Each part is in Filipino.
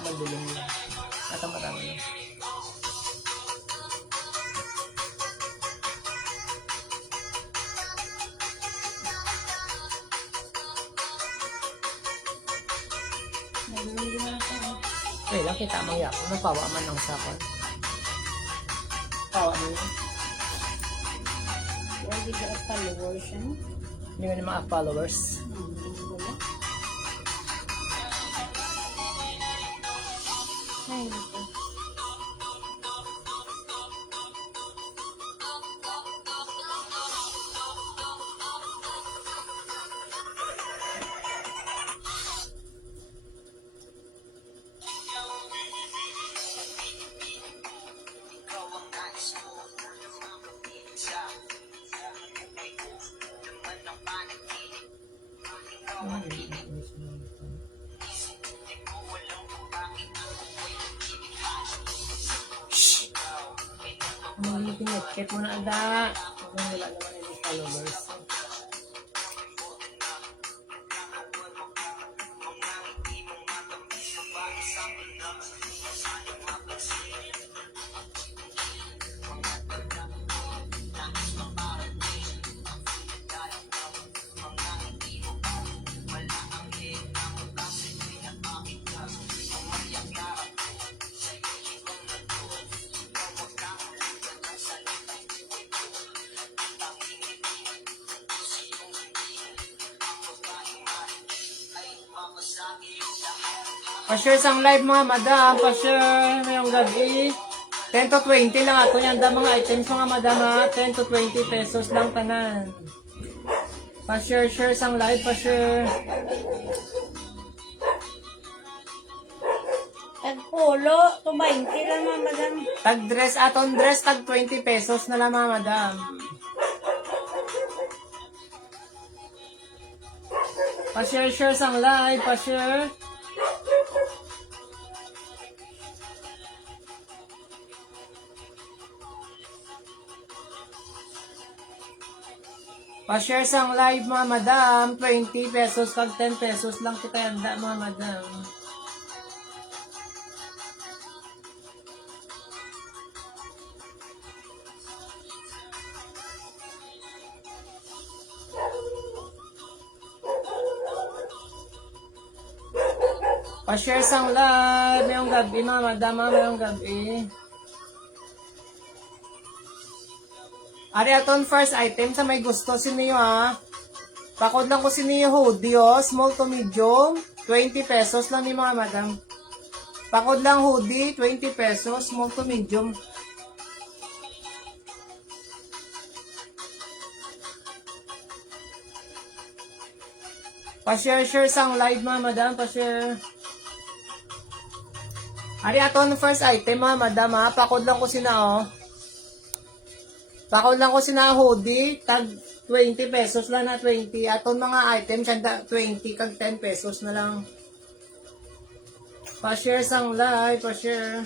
Madilim lang. At ang marami lang. Wait lang, kita mo yan. Napawa man ng sakon. Pawa mo yun. Where did you followers yan? Hindi mo yung mga followers. Ay, ito. Ano yung pinagkit mo na ada? Wala naman yung followers. Pa-share sang live mga madam, pa-share ngayong gabi. 10 to 20 lang ato yan da mga items mga madam ha. 10 to 20 pesos lang tanan. Pa-share sang live, pa-share. Tag-polo, to 20 lang mga madam. Tag-dress, aton dress, tag 20 pesos na lang mga madam. Pa-share sang live, pa-share. Pa-share sang live mga madam, 20 pesos kag 10 pesos lang kita yanda mga madam. Pa-share sang live ngayong gabi mga madam, ngayong gabi. Ari aton first item sa may gusto siniyo ha. Pakod lang ko siniyo hoodie oh, small to medium, 20 pesos lang ni mga madam. Pakod lang hoodie, 20 pesos, small to medium. Pa-share sang live mga madam, pa-share. Ari aton first item mga madam ha, pakod lang ko sina oh. Pakod lang ko sina hoodie, tag 20 pesos lang na 20. Aton mga items, 20 kag 10 pesos na lang. Pa-share sang live, pa-share.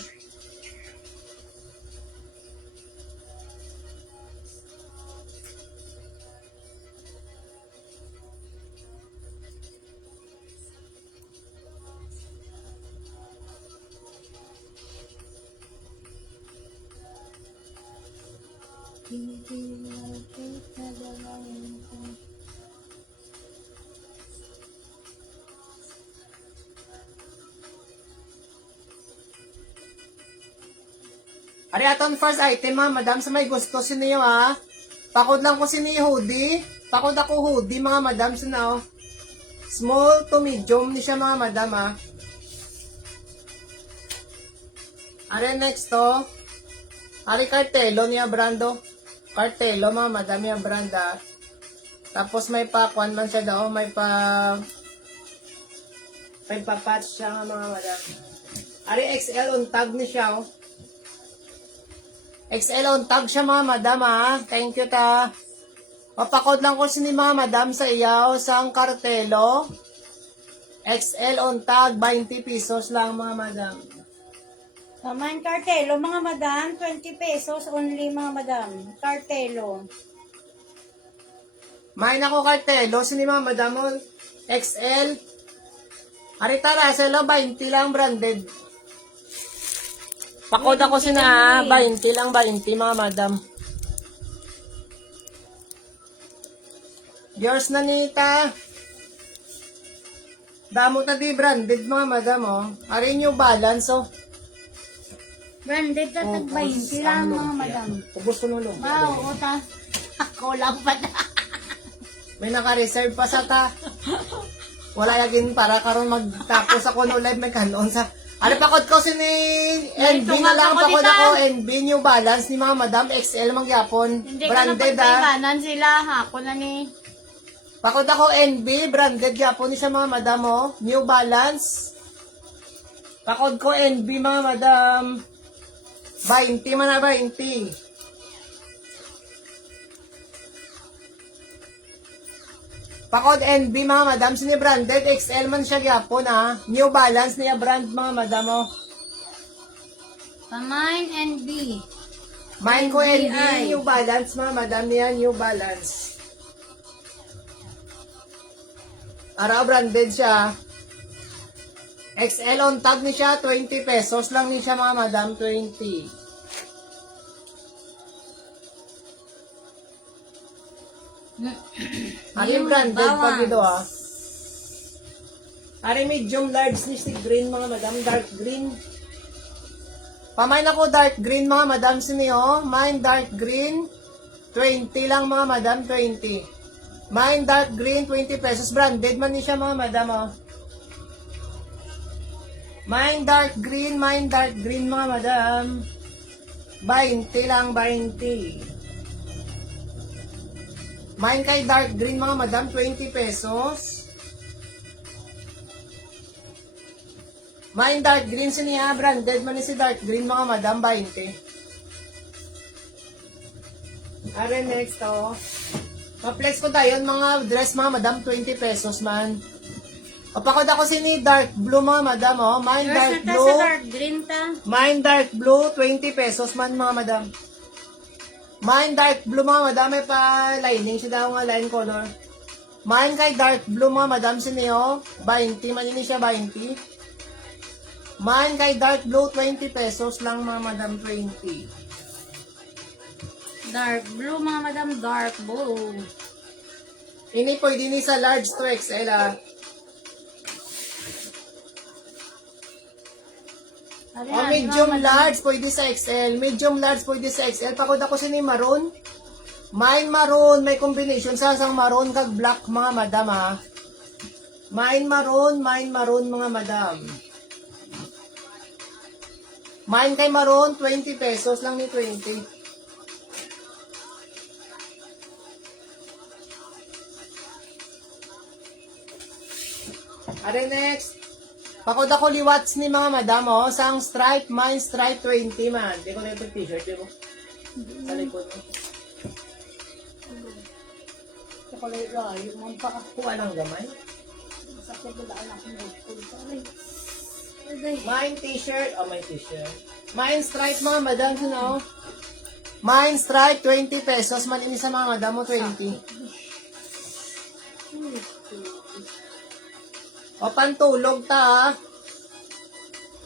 Ari aton first item ha, madam sa may gusto siniyo ha. Pakod lang ko siniyo hoodie. Pakod ako hoodie mga madam sina oh. Small to medium ni siya mga madam ha. Ari next to. Ari cartelo niya brando. Cartelo mga madam niya branda. Tapos may pakwan man siya daw, may patch siya mga madam. Ari XL on tag ni siya oh. XL on tag siya mga madam ha. Thank you ta. Papakod lang ko sini mga madam sa iyaw sang cartelo. XL on tag 20 pesos lang mga madam. Tama yung cartelo mga madam, 20 pesos only mga madam. Cartelo. Main ako cartelo sini mga madam XL. Ari tara sa 20 lang branded. Pakod ako sina 20 lang, 20 mga madam. Yours na nita. Damo na di branded mga madam, oh. Ari New Balance, oh. Branded na tag 20 lang mga madam. Ubus ko nung Wow, utas. Ako lang pa na. May naka-reserve pa sa ta. Wala yagin para karon magtapos ako no live may kanon sa. Ano pakod ko si ni NB na lang pakod ako NB New Balance ni mga madam XL mangyapon. Hindi ka na Branded ah. pagkaibanan sila. Ako na ni. Pakod ako NB branded yapon ni sa mga madam oh. New Balance. Pakod ko NB mga madam. 20 man na 20. Pakod NB mga madam, sini branded, XL man siya gyapon ha. New Balance niya brand mga madam oh. Pamain and B. Mine ko NB, NBI. New Balance mga madam niya, New Balance. Araw branded siya. XL on tag ni siya, 20 pesos lang ni siya mga madam, 20. Ari branded pag ito ah. Ari medium large ni si green mga madam, dark green. Pamain ako dark green mga madam siniyo. Mine dark green, 20 lang mga madam, 20. Mine dark green, 20 pesos. Branded man ni siya mga madam oh. Mine dark green mga madam. 20 lang, 20. Mine kay dark green mga madam, 20 pesos. Mine dark green siniya, branded man ni si dark green mga madam, 20. Are next oh. Ma-flex ko tayo mga dress mga madam, 20 pesos man. Papakod ako sini dark blue mga madam oh. Mine dark Yours na ta blue. sa dark green ta. Mine dark blue, 20 pesos man mga madam. Mine dark blue mga madam, may pa lining siya daw nga line color. Mine kay dark blue mga madam siniyo, 20 man ini siya 20. Mine kay dark blue, 20 pesos lang mga madam, 20. Dark blue mga madam, dark blue. Ini pwede ni sa large to XL ah. Ari O na, medium mga madam. large pwede sa XL. Medium large pwede sa XL. Pakod ako sini maroon. Mine maroon, may combination sa sang maroon kag black mga madam ha. Mine maroon mga madam. Mine kay maroon, 20 pesos lang ni 20. Are next. Pakod ako liwats ni mga madam oh. Sang stripe, mine stripe 20 man. Di ko na ito t-shirt, di ko. Sa likod mo. Chocolate layo, mga pa. Kuha ng gamay. Sakit na anak mo. Aray. Mine t-shirt. Oh, my t-shirt. Mine stripe mga madam. Sino? Mine stripe, 20 pesos. Man ini sa mga madam mo, 20. O, pantulog ta ha.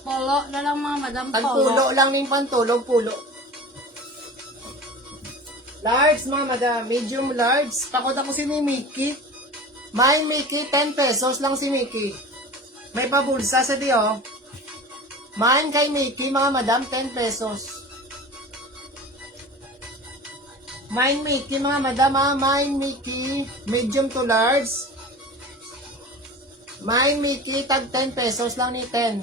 Polo na lang mga madam, Pagpulo polo. lang ning pantulog, pulo. Large mga madam. Medium large. Pakot ako si ni Mickey. Mine Mickey, 10 pesos lang si Mickey. May pabulsa sa di oh. Mine kay Mickey mga madam, 10 pesos. Mine Mickey mga madam ha. Mine Mickey, medium to large. Mine Mickey, tag 10 pesos lang ni 10.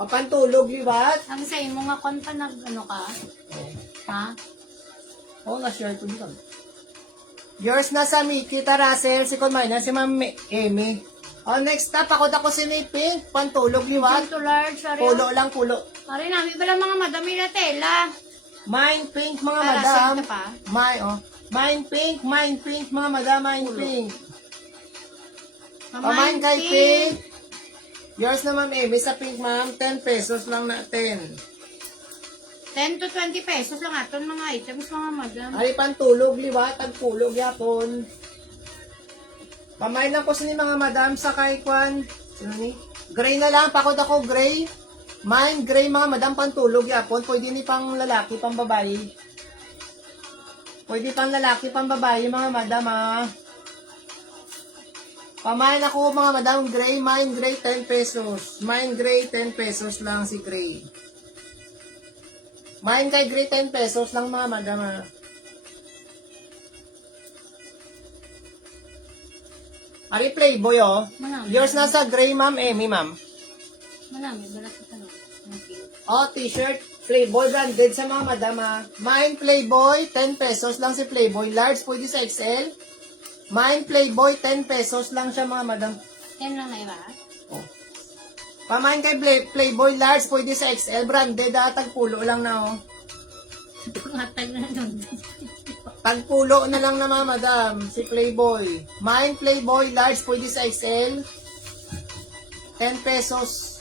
O pantulog liwat. Ang sa imo nga kon pa nag ano ka? Ha? Oo, na-share ko dito. Yours na sa Mickey Tarasel, si Conmay na si Ma'am Amy. O, next up, ako si ni Pink, pantulog liwat. Medium to large, ari. Pulo lang, pulo. Ari namin pala mga madami na tela. Mine Pink, mga Para madam. sa pa. Mine Pink, mga madam, mine Pink. O, Pamain mine kay Pink. Yours na Ma'am Amy, sa Pink ma'am, 10 pesos lang na 10. 10 to 20 pesos lang aton mga items mga madam. Ay, pantulog liwat, tagpulog yapon. Pamain lang ko sa ni mga madam sa kay Kwan. Sino ni? Gray na lang, pakod ako gray. Mine gray mga madam pantulog yapon. Pwede ni pang lalaki, pang babae. Pwede pang lalaki, pang babae mga madam ha. Pamain ako mga madam gray. Mine gray 10 pesos. Mine gray 10 pesos lang si gray. Mine kay gray 10 pesos lang mga madam ha. Ari Playboy oh. Manami. Yours nasa gray ma'am, Emmy ma'am. Manami, balat ito no. Okay. Oh, t-shirt. Playboy branded sa mga madam ha. Mine Playboy, 10 pesos lang si Playboy. Large pwede sa XL. Mine Playboy, 10 pesos lang siya mga madam. Yan lang na iba. Oh. Pamain kay Playboy, large pwede sa XL. Branded ha, tagpulo lang na oh. Pangatag na doon. Tagpulo na lang na mga madam, si Playboy. Mine Playboy, large pwede sa XL. 10 pesos.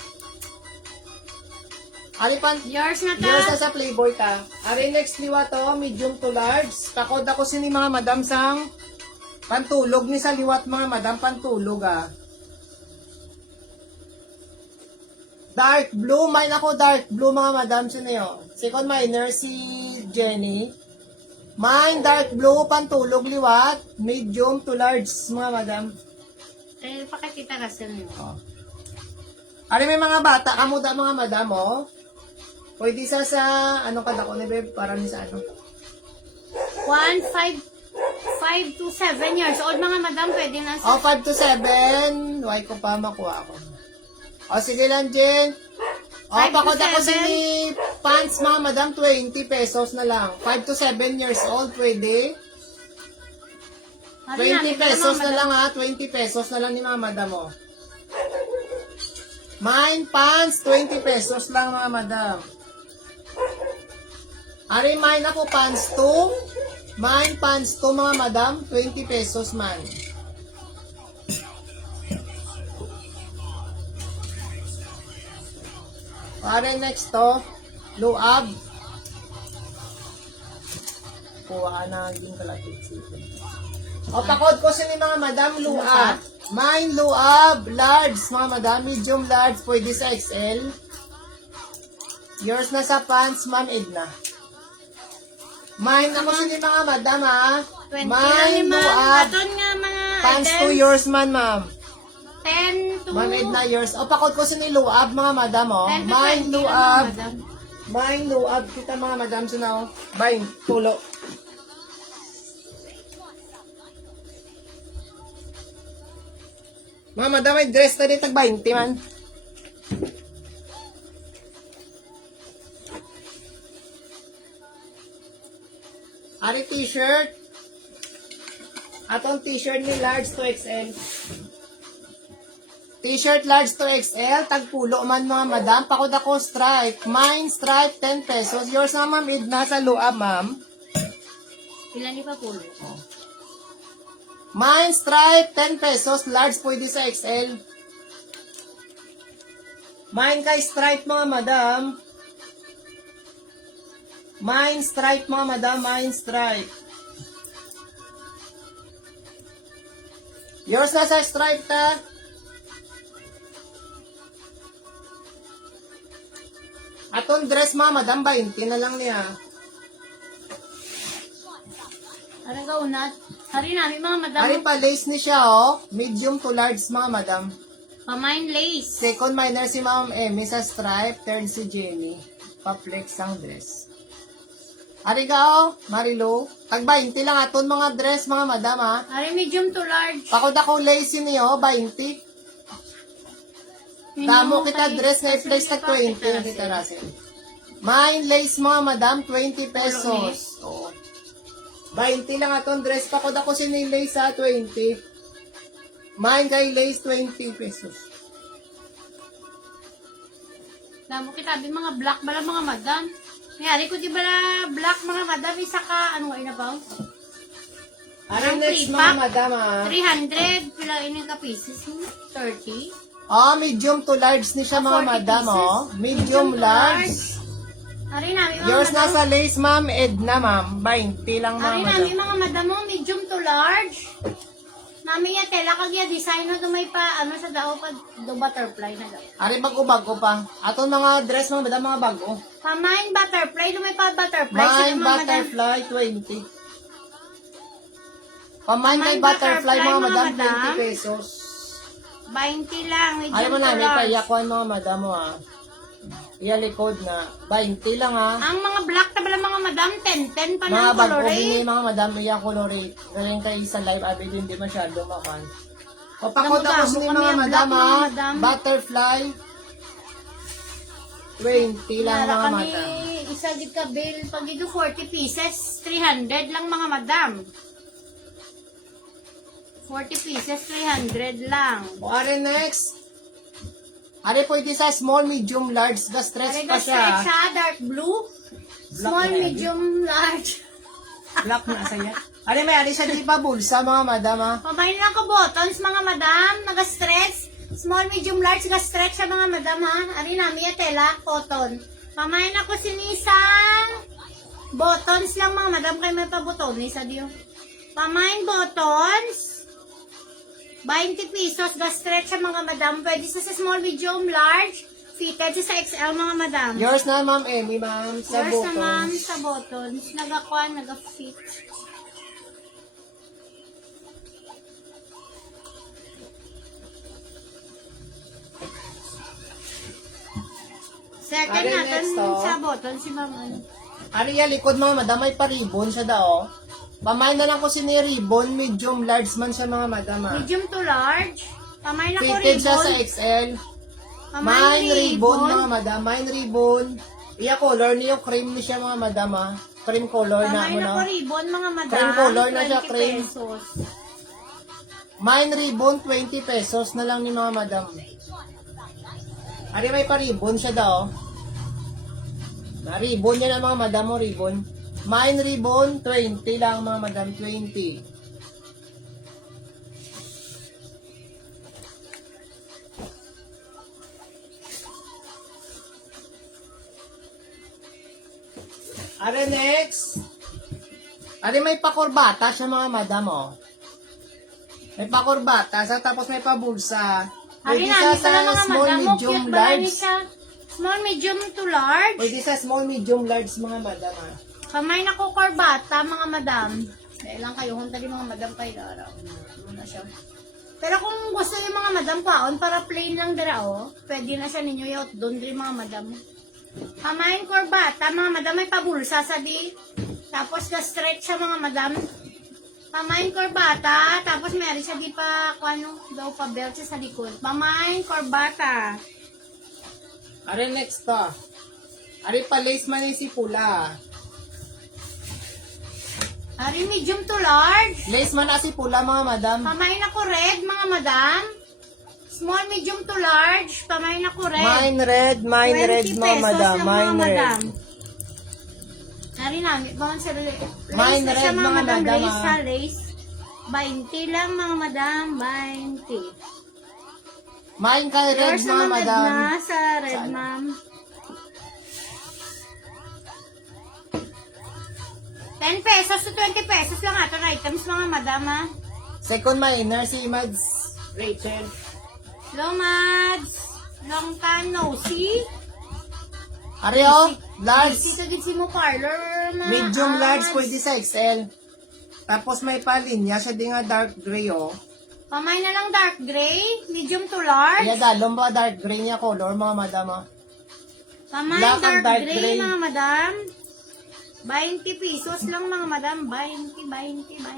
Alipan, Yours na ta. yours na sa Playboy ka. Ari next liwa to, medium to large. Pakod ako sini mga madam sang pantulog ni sa liwat mga madam, pantulog ah. Dark blue, mine ako dark blue mga madam, sino yun? Second minor si Jenny. Mine dark blue, pantulog liwat, medium to large mga madam. Eh, pakikita ka sila nyo. Oh. Ari may mga bata, kamuda mga madam oh. Pwede sa anong kadako ni babe, para ni sa ano. 5 to 7 years old mga madam, pwede na Oh, sa... 5 to 7. Why ko pa makuha ko. O, sige lang, Jen. O, 5 to pakod ako 7. si pants, mga madam, 20 pesos na lang. 5 to 7 years old, pwede. 20 pesos na lang ha. 20 pesos na lang ni mga madam, o. Mine pants, 20 pesos lang mga madam. Ari, mine ako pants 2. Mine pants 2 mga madam, 20 pesos man. Para next to, luab. Kuha na yung kalapit sito. O, pakod ko sila mga madam, luab. Mine luab, large, mga madam, medium large, pwede sa XL. Yours na sa pants, ma'am Edna. Mine ako sila mga madam, ha. 20 lang Mine ni ma'am. luab. Aton nga mga Pants to items. yours man, ma'am. 10 to... Ma'am Edna, yours. O, pakod ko sila luab, mga madam, oh. 10 to 20 Mine lang, luab. mga madam. Mine luab, kita mga madam, sinaw. Bye, tulo. Mga madam, may dress na rin tag 20 man. Ari t-shirt. Atong t-shirt ni large to XL. T-shirt large to XL. Tagpulo man mga madam. Pakod ako stripe. Mine stripe 10 pesos. Yours na ma'am Edna sa luab ma'am. Ilan ni Papulo? Mine stripe 10 pesos. Large pwede sa XL. Mine kay stripe mga madam. Mine stripe mga madam. Mine stripe. Yours na sa stripe ta. Atong dress mga madam 20 na lang niya. Ano ka unat? Hari namin mga madam. Ari pa lace ni siya oh. Medium to large mga madam. Pamain lace. Second minor si Ma'am Emmy sa stripe. Third si Jenny. Pa-flex ang dress. Ari ka oh, Marilu. Tag 20 lang aton mga dress mga madam ha. Hari medium to large. Pakod ako lace niyo 20. Damo kita dress na i-flex tag 20 kita Russell. Mine lace mga madam 20 pesos. Oo. 20 lang atong dress. Pakod ako sinilace sa 20. Mine kay lace 20 pesos. Damo kita abi mga black bala mga madam. Ngayari ko di bala black mga madam isa ka ano ay na ba? Ari Ang next free mga pack? madam ha. 300 pila ini ka pieces mo? 30. Oh, medium to large ni siya mga 40 madam pieces. oh. Medium to large. Ari namin mga Yours madam. na sa lace ma'am Edna ma'am. 20 lang mga Ari madam. namin mga madam mo medium to large. Nami ya tela kag ya design no may pa ano sa daw pag do butterfly na daw. Ari bago-bago pa. Aton mga dress mga madam mga bago. Pamain butterfly do may pa butterfly Mine sila mga madam. butterfly 20. Pamain kay Mine butterfly mga butterfly, madam mga madam. 20 pesos. 20 lang, medium Alam mo na, to may large. payakuan mga madam mo ah. Iya likod na 20 lang ah. Ang mga black na bala mga madam, 10 pa Mga ng bago color binili eh. mga madam iya colorate. Galing kay sa live abi hindi masyado makan. Papakot ako Damo-damo sa kami mga ang madam black, mga ah. madam. Butterfly 20 lang Nara mga kami, madam. isa gid ka bill, pag ito 40 pieces, 300 lang mga madam. 40 pieces, 300 lang. O are next. Are pwede sa small, medium, large. The stretch Ari pa na siya. stretch siya, dark blue. Small, na yan. medium, large. Black na saya. Are may ari siya di pa bulsa mga madam ah. Pamain lang ko buttons mga madam, naga-stretch. Small, medium, large, naga-stretch siya mga madam ha. Ari nami ya tela, cotton. Pamain ako sinisang buttons lang mga madam, kay may pa-button isa diyo. Pamain buttons. 20 pesos, ga-stretch siya mga madam. Pwede sa small, medium, large. Fitted sa XL mga madam. Yours na ma'am Emmy ma'am. Sa Yours bottom. naman sa buttons. Nagakuan, naga-fit. Second Ari, natin next, oh. sa buttons si ma'am. ano. Ari ya likod mga madam may pa-ribbon siya dao. Pamain na lang ko si ni ribbon, medium, large man siya mga madam ah. Medium to large. Pamay na ko Fitted siya sa ribbon. XL. Pamay Mine ribbon mga madam, mine ribbon. Iya color niyo cream ni siya mga madam ah. Cream color na Pamay mo na ko na. ribbon mga madam. Cream color na siya, 20 cream. pesos. Mine ribbon 20 pesos na lang ni mga madam. Ari may pa-ribbon siya daw. Na ribbon yan ang mga madam mo ribbon. Mine ribbon 20 lang mga madam 20. Ari next. Ari may pakurbata siya mga madam oh. May pakurbata sa tapos may pabulsa. Hari Pwede na, siya hindi pala sa mga small, madam. medium, Cute ba ni large. siya? Small, medium to large. Pwede sa small, medium, large mga madam ah. Kamay na ko korbata, mga madam. Kaya lang kayo, kung tali mga madam kayo daraw. Muna siya. Pero kung gusto niyo mga madam paon, para plain lang daraw, pwede na siya ninyo yaot doon rin mga madam. Kamain korbata, mga madam may pabulsa sa di. Tapos na-stretch siya mga madam. Pamain korbata, tapos meron siya di pa, kung ano, daw pa belt siya sa likod. Pamain korbata. Ari next to. Ari pa lace man si pula. Ari medium to large. Lace man na si pula mga madam. Pamain ako red, mga madam. Small, medium to large. Pamain ako red. Mine red 20 mga pesos madam. lang, Mine mga red. madam. Ari namin, bawang sa lace. Mine na red, siya, mga madam, Lace ah. sa lace. 20 lang, mga madam. 20. Mine kay red Yours mga naman red madam. na sa red, Saan? ma'am. 10 pesos to 20 pesos lang ato na items, mga madam, ha. Second minor si Mads Rachel. Hello, Mads. Long time no see. Ari oh, large. Dito din si mo parlor, ma. Medium large Mads. pwede sa XL. Tapos may palinya siya din nga dark gray oh. Pamay na lang dark gray, medium to large. Kaya dalong ba dark gray niya color mga madam ah. Pamay black and dark, dark gray, gray. mga madam. 20 pesos lang, mga madam. 20. Ha.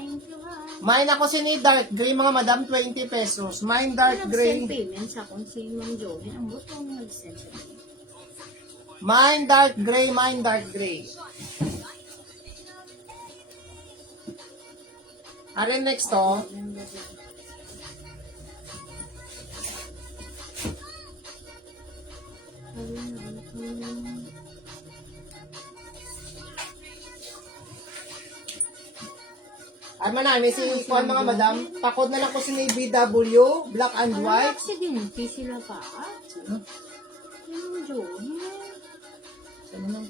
Mine ako si ni dark gray mga madam 20 pesos. Mine dark gray. Nag-send payment sa kung si Ma'am Jolie. Ang buto mo nag-send sa payment. Mine dark gray, mine dark gray. Are next to. Arma namin si Juan mga madam. Pakod na lang ko si ni BW, black and Ano white. aksidente sila pa? Sino? Ma'am Jolie. Sino na?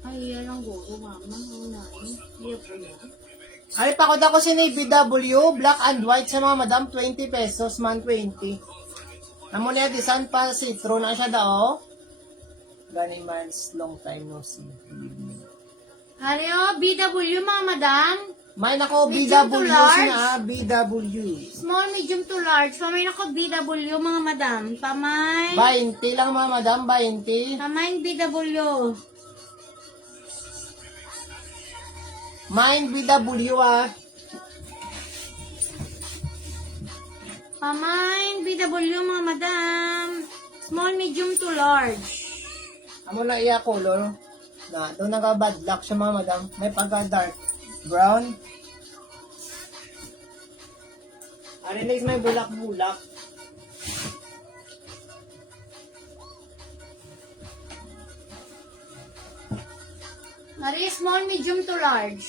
Ay, yan ang gogo, mama. Ang nani. Iya po yan. Ari, pakod ako si BW, black and white sa mga madam, 20 pesos, man 20. Amo niya, disan pa citro na siya dao. Gani man's long time no see. Ario, BW mga madam. May nako, Medium to BW large. sina, BW. Small, medium to large. Pamay na ko BW mga madam. Pamay. 20 lang mga madam, 20. Pamay BW. Mine BW ah. Pamay BW mga madam. Small, medium to large. Amo na iya color. Na, doon naka-bad luck siya mga madam. May pagka-dark brown. Ari, next may bulak-bulak. Mari, small, medium to large.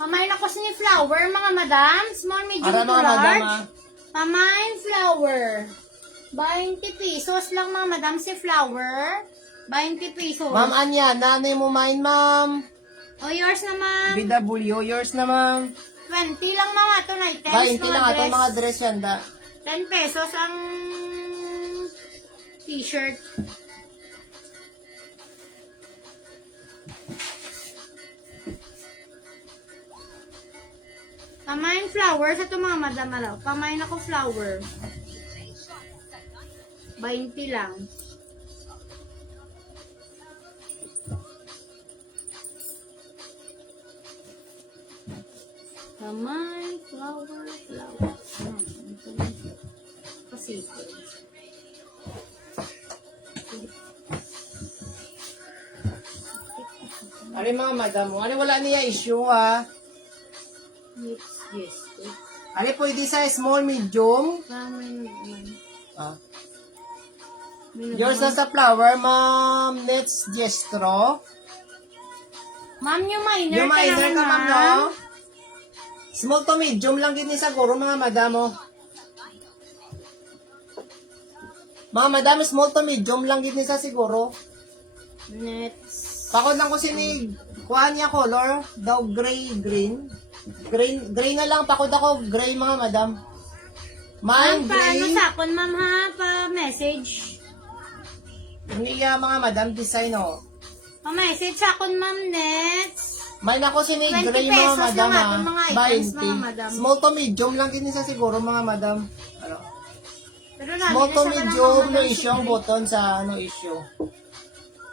Pamay na ko ni flower mga madam. Small, medium Ara to mga madam large. ah. Pamay flower. 20 pesos lang mga madam si flower. 20 pesos. Ma'am Anya, nanay mo mine ma'am. O yours na ma'am. BW, yours na ma'am. 20 lang mga ito na items. 20 lang ato mga dress yan da. 10 pesos ang t-shirt. Pamain flower sa ito mga madam alaw. Pamain ako flower. 20 lang. Pamain flower. Kasi ito. Ari mga madam, ari wala niya issue ha. Yes. Ari pwede sa small, medium. Pamain. Ah. Yours na sa flower, ma'am. Let's gestro. Ma'am, yung minor Yung minor ka, ma'am, no? ma'am. Small to medium lang gini sa guro, mga madam, oh. Mga madam, small to medium lang gini sa siguro. Next. Pakod lang ko sinig, kuhaan niya color, daw gray, green. Gray na lang, pakod ako, gray, mga madam. Ma'am, Mine, paano gray. sa akin, ma'am, ha? Pa-message. Hindi mga madam, design, oh. Pa-message sa akin, ma'am, next. Mine ako sinig, 20 gray, pesos mga madam, lang ating mga items, mga madam. Small to medium lang gini sa siguro, mga madam. Ano? Pero lagi Small na to siya medium, walang no mga issue ang button sa ano issue.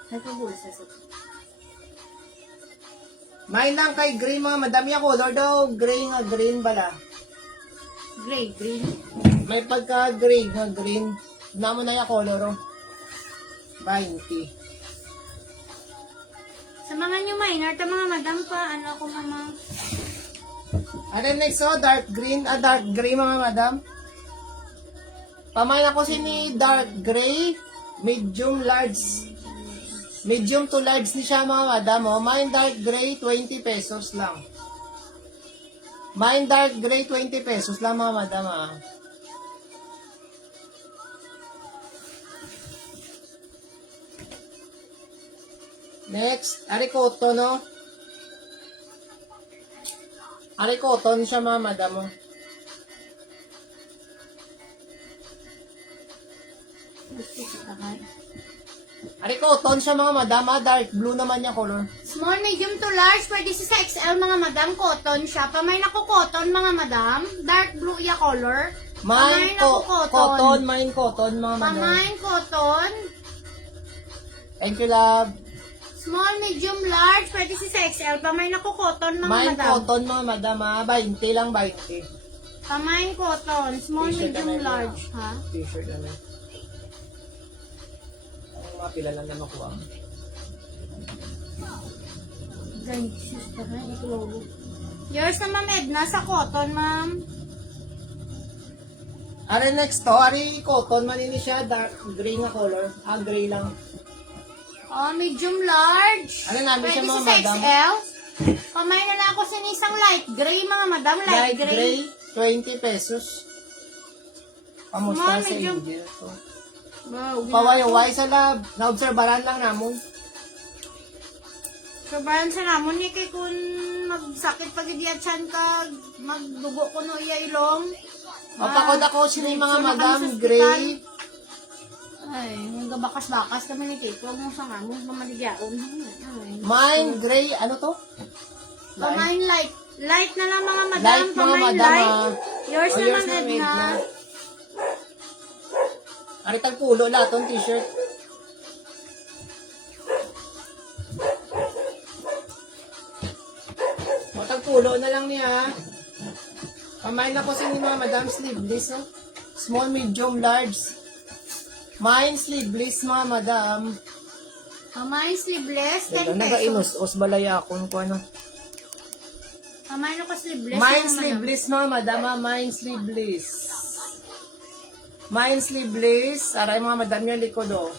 Nagpabulsa sa Mine lang kay gray, mga madam, yung color daw, gray nga green bala. gray, green. May pagka-gray nga green. Namo na yung color, oh. 20. Sa mga new minor, ta mga madam pa, ano ako, mama? And then next, oh, dark green, dark gray, mga madam. Pamain ako ni dark gray, medium large. Medium to large ni siya, mga madam, oh. Mine dark gray, 20 pesos lang. Mine dark gray, 20 pesos lang, mga madam, ah. Next, ari cotton, no? Ari cotton siya, mga madam, oh. Ari cotton siya, mga madam, ah. Dark blue naman yung color. Small, medium to large, pwede siya sa XL, mga madam. Cotton siya. Pamay na ko cotton, mga madam. Dark blue ya color. Mine Pamain ako cotton, mine cotton, mga madam. Pamain cotton. Thank you, love. Small, medium, large, pwede siya sa XL. Pamay na ko cotton, mga Mine madam. cotton, mga madam, ah. 20 lang, 20. Pamain cotton. Small, T-shirt medium, naman yun, large. Ha? T-shirt naman. Ang mga pila lang na makuha. Yours na, Ma'am Edna, sa cotton, ma'am. Ari next to, ari cotton, manini siya, dark gray na color. Ah, gray lang. Oh, medium, large. Ano namin siya, Pwede mga siya sa madam? XL. Pamay na lang ako sa isang light gray, mga madam. Light, Light gray, 20 pesos. Kamusta Small, sa medium. Angel? So, Wow, paway sa lab. Na-obserbaran lang namon. Sobrang sa namon ni kay kung magsakit pag idiatsan ka, magdugo ko no iya ilong. Mapakod ako sino yung mga so madam, nakalis sa gray. Ay, yung gabakas-bakas naman ni kay kung mo sa namon mamaligyaon. Ay. Mine, gray, ano to? Pamain light. Light na lang mga madam. Light, mga Pamain madam, light. ah. Yours O, naman, na, Edna. Ari tagpulo lahat tong t-shirt. O, tagpulo na lang niya. Pamain na ko sa inyo mga madam, sleeveless, no? Small, medium, large. Mine, sleeveless, mga madam. Pamain sleeveless, 10 Dahil pesos. nagainos-os balaya ako ko ano. Pamain ako sleeveless. Mine, mga madam. sleeveless, mga madam, ah. Mine, sleeveless. Mine, sleeveless. Aray, mga madam niya, likod, oh.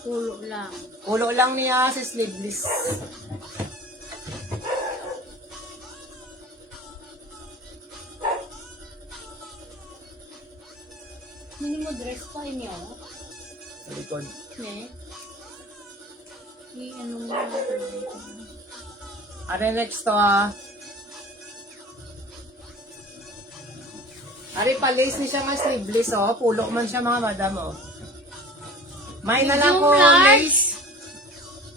Pulo lang. Ulo lang niya si sleeveless. Hindi mo dress pa inyo? Sa likod. Ne? Ano mo? Ari, next to, ah. Ari, palis ni siya nga sleeveless, oh. Pulo man siya, mga madam, oh. May na lang Medium ko large. lace.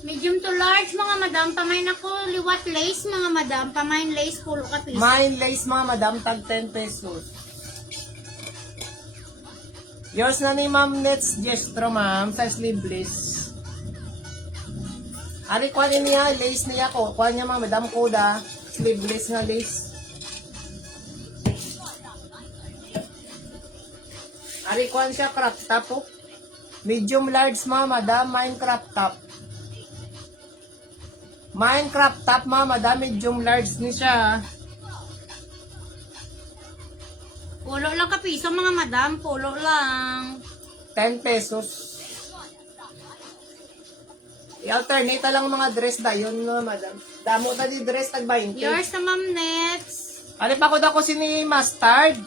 Medium to large, mga madam. Pamain ako liwat lace, mga madam. Pamain lace, pulo ka piso. Mine lace, mga madam, tag 10 pesos. Yours na ni Ma'am Nets Jestro, ma'am, sa sleeveless. Ari, kuha niya, lace niya ko. Kuha niya, mga madam, koda. Sleeveless na lace. Ari, kuha siya, crop top, oh. Medium large, mga madam, mine crop top. Mine crop top, mga madam, medium large ni siya. Pulo lang ka piso, mga madam. Pulo lang. 10 pesos. I-alternate lang mga dress na yun, no, madam. Damo na di dress, tag 20. Yours na, Ma'am Nets. Alipakod ako si ni mustard.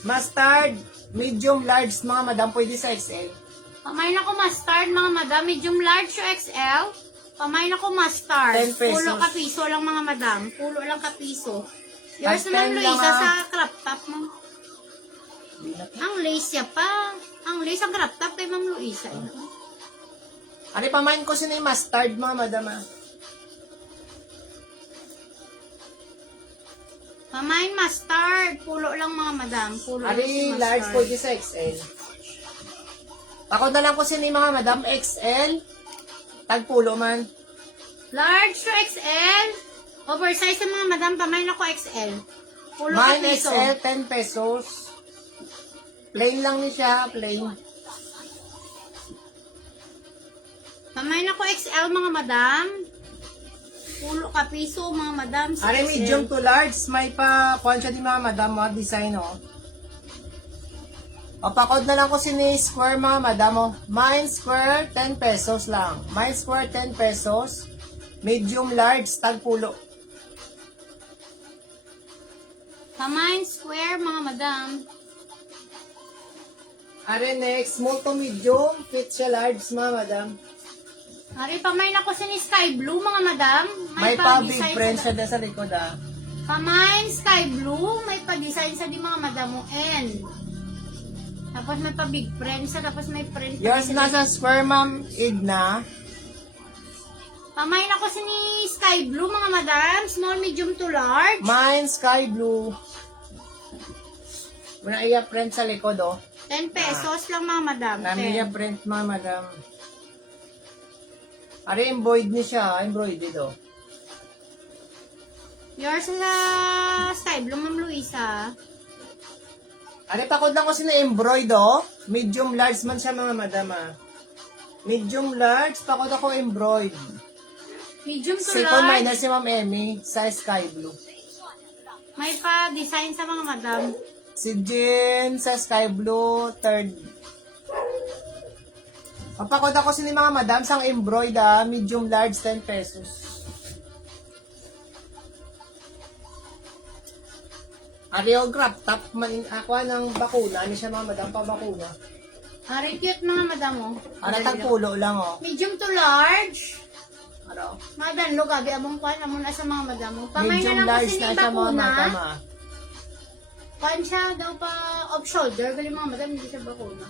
Mustard, medium large, mga madam, pwede sa XL. Pamain ako mustard, mga madam. Medium large o XL. Pamain ako mustard. 10 pesos. Pulo ka piso lang, mga madam. Pulo lang ka piso. Yours Tag na, Ma'am 10 lang, Luisa, ah. sa crop top mo. Ang lace ya pa. Ang lace, ang crop top kay Ma'am Luisa. Ari, pamain ko si ni mustard, mga madam, ah. Pamain mustard. Pulo lang, mga madam. Pulo lang si Ari, large, mustard. pwede sa XL. Ako na lang ko si ni mga madam, XL. Tagpulo man. Large to XL. Oversize sa mga madam. Pamain ako XL. Pulo ka Mine piso. XL, 10 pesos. Plain lang ni siya, plain. Pamain ako XL, mga madam. Pulo ka piso, mga madam. Sa Ari, XL. medium to large, may pa, kuhan siya di mga madam, mga design, oh. Papakod na lang ko si ni square, mga madam, oh. Mine square, 10 pesos lang. Mine square, 10 pesos. Medium large, tagpulo. Pamain square, mga madam. Ari, next, small to medium, fit siya large, mga madam. Hari, pamain ako sa ni sky blue, mga madam. May pa big pa-design friend sa- siya dyan sa likod, ah. Pamain sky blue, may pa-design sa di mga madam mo. N. Tapos may pa-big print siya, tapos may print pa Yours din na sa- sa square, ma'am, Igna. Pamain ako sa ni sky blue, mga madam. Small, medium to large. Mine, sky blue. Muna iya print sa likod, oh. 10 pesos lang, mga madam. Nami iya 10. print, mga madam. Ari, embroidered ni siya, embroidered, oh. Yours na sky blue, Ma'am Luisa. Ari, pakod lang ko sina-embroidered, oh. Medium large man siya, mga madam, ah. Medium large, pakod ako embroidered. Medium to Second large. minor si Ma'am Emmy sa sky blue. May pa-design sa mga madam. Si Jean sa sky blue, third. Papakod ako sini mga madam sang embroidered, ah. Medium large, 10 pesos. Ariel crop top man ako ng bakuna, ni siya mga madam pa bakuna. Hari, cute, mga madam mo. Ano tagpulo lang, oh. Medium to large. Ano? Madan, lo, gabi, among kwan, among na sa mga madam. Pamay na Medium lang large kasi na ni siya mga bakuna. madam ah. Kwan siya daw pa off shoulder. Gali mga madam, hindi siya bakuna.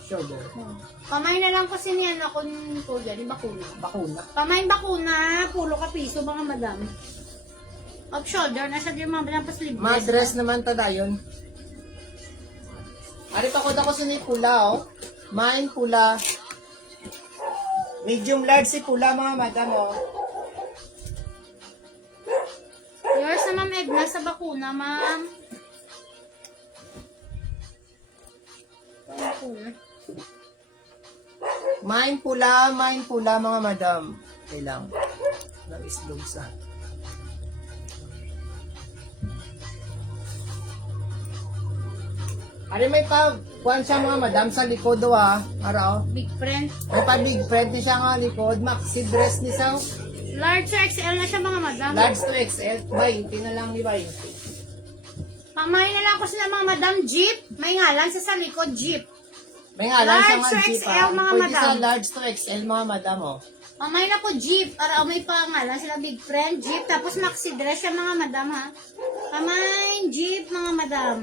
Shoulder. Pamay na lang kasi niyan ako ko dyan, bakuna. Bakuna. Pamay bakuna, pulo ka piso mga madam. Off shoulder, nasa din mga madam, pas libre. Madress naman ta dayon. Ari pa ko sa ni pula oh. Mine pula. Medium large si pula mga madam oh. Yours na ma'am Edna sa bakuna, ma'am. Bakuna. Mine pula mga madam. Kailang. Nang islog sa. Ari may pa kuan siya mga madam sa likod do ah. Araw. Big friend. May pa big friend ni siya nga likod. Maxi dress ni sa Large to XL na siya mga madam. large to XL. 20 na lang ni 20. Pamay na lang ko sila mga madam Jeep. May ngalan sa likod Jeep. May nga lang siya Large nga to jeep XL, ah. mga Pwede madam. sa large to XL mga madam oh. Pamay na ko Jeep. Para may pangalan sila big friend Jeep. Tapos maxi dress siya mga madam ha. Pamay Jeep mga madam.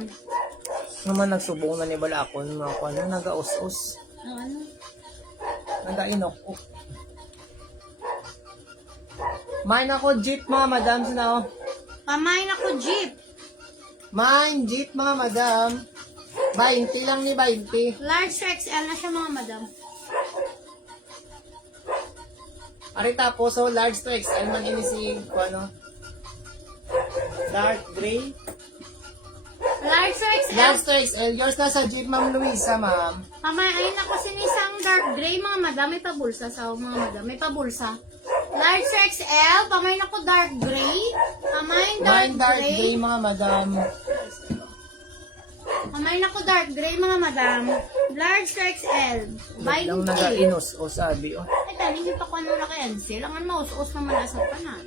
Naman nagsubong na ni bala ako ng mga kuan nagaus-us. Ano? Nagainok. Oh. Mine ako jeep mga madam sina oh. Pamay na ko Jeep. Mine jeep mga madam. 20 lang ni 20. Large to XL na siya mga madam. Ari tapos so large to XL man ini si ano. Dark gray. Large to XL. Large to XL. Yours na sa jeep Ma'am Luisa ma'am. Pamay ay na kasi ni isang dark gray mga madam. May pabulsa sa mga madam. May pabulsa. Large to XL. Pamay na ko dark gray. Pamay dark, Mine dark gray. gray mga madam. Pamay na ko dark gray mga madam. Large to XL. By Lang nagainos o sabi oh. Ay, tali, hindi pa ko ano na kay Ansel. Ang maus-us naman nasa panan.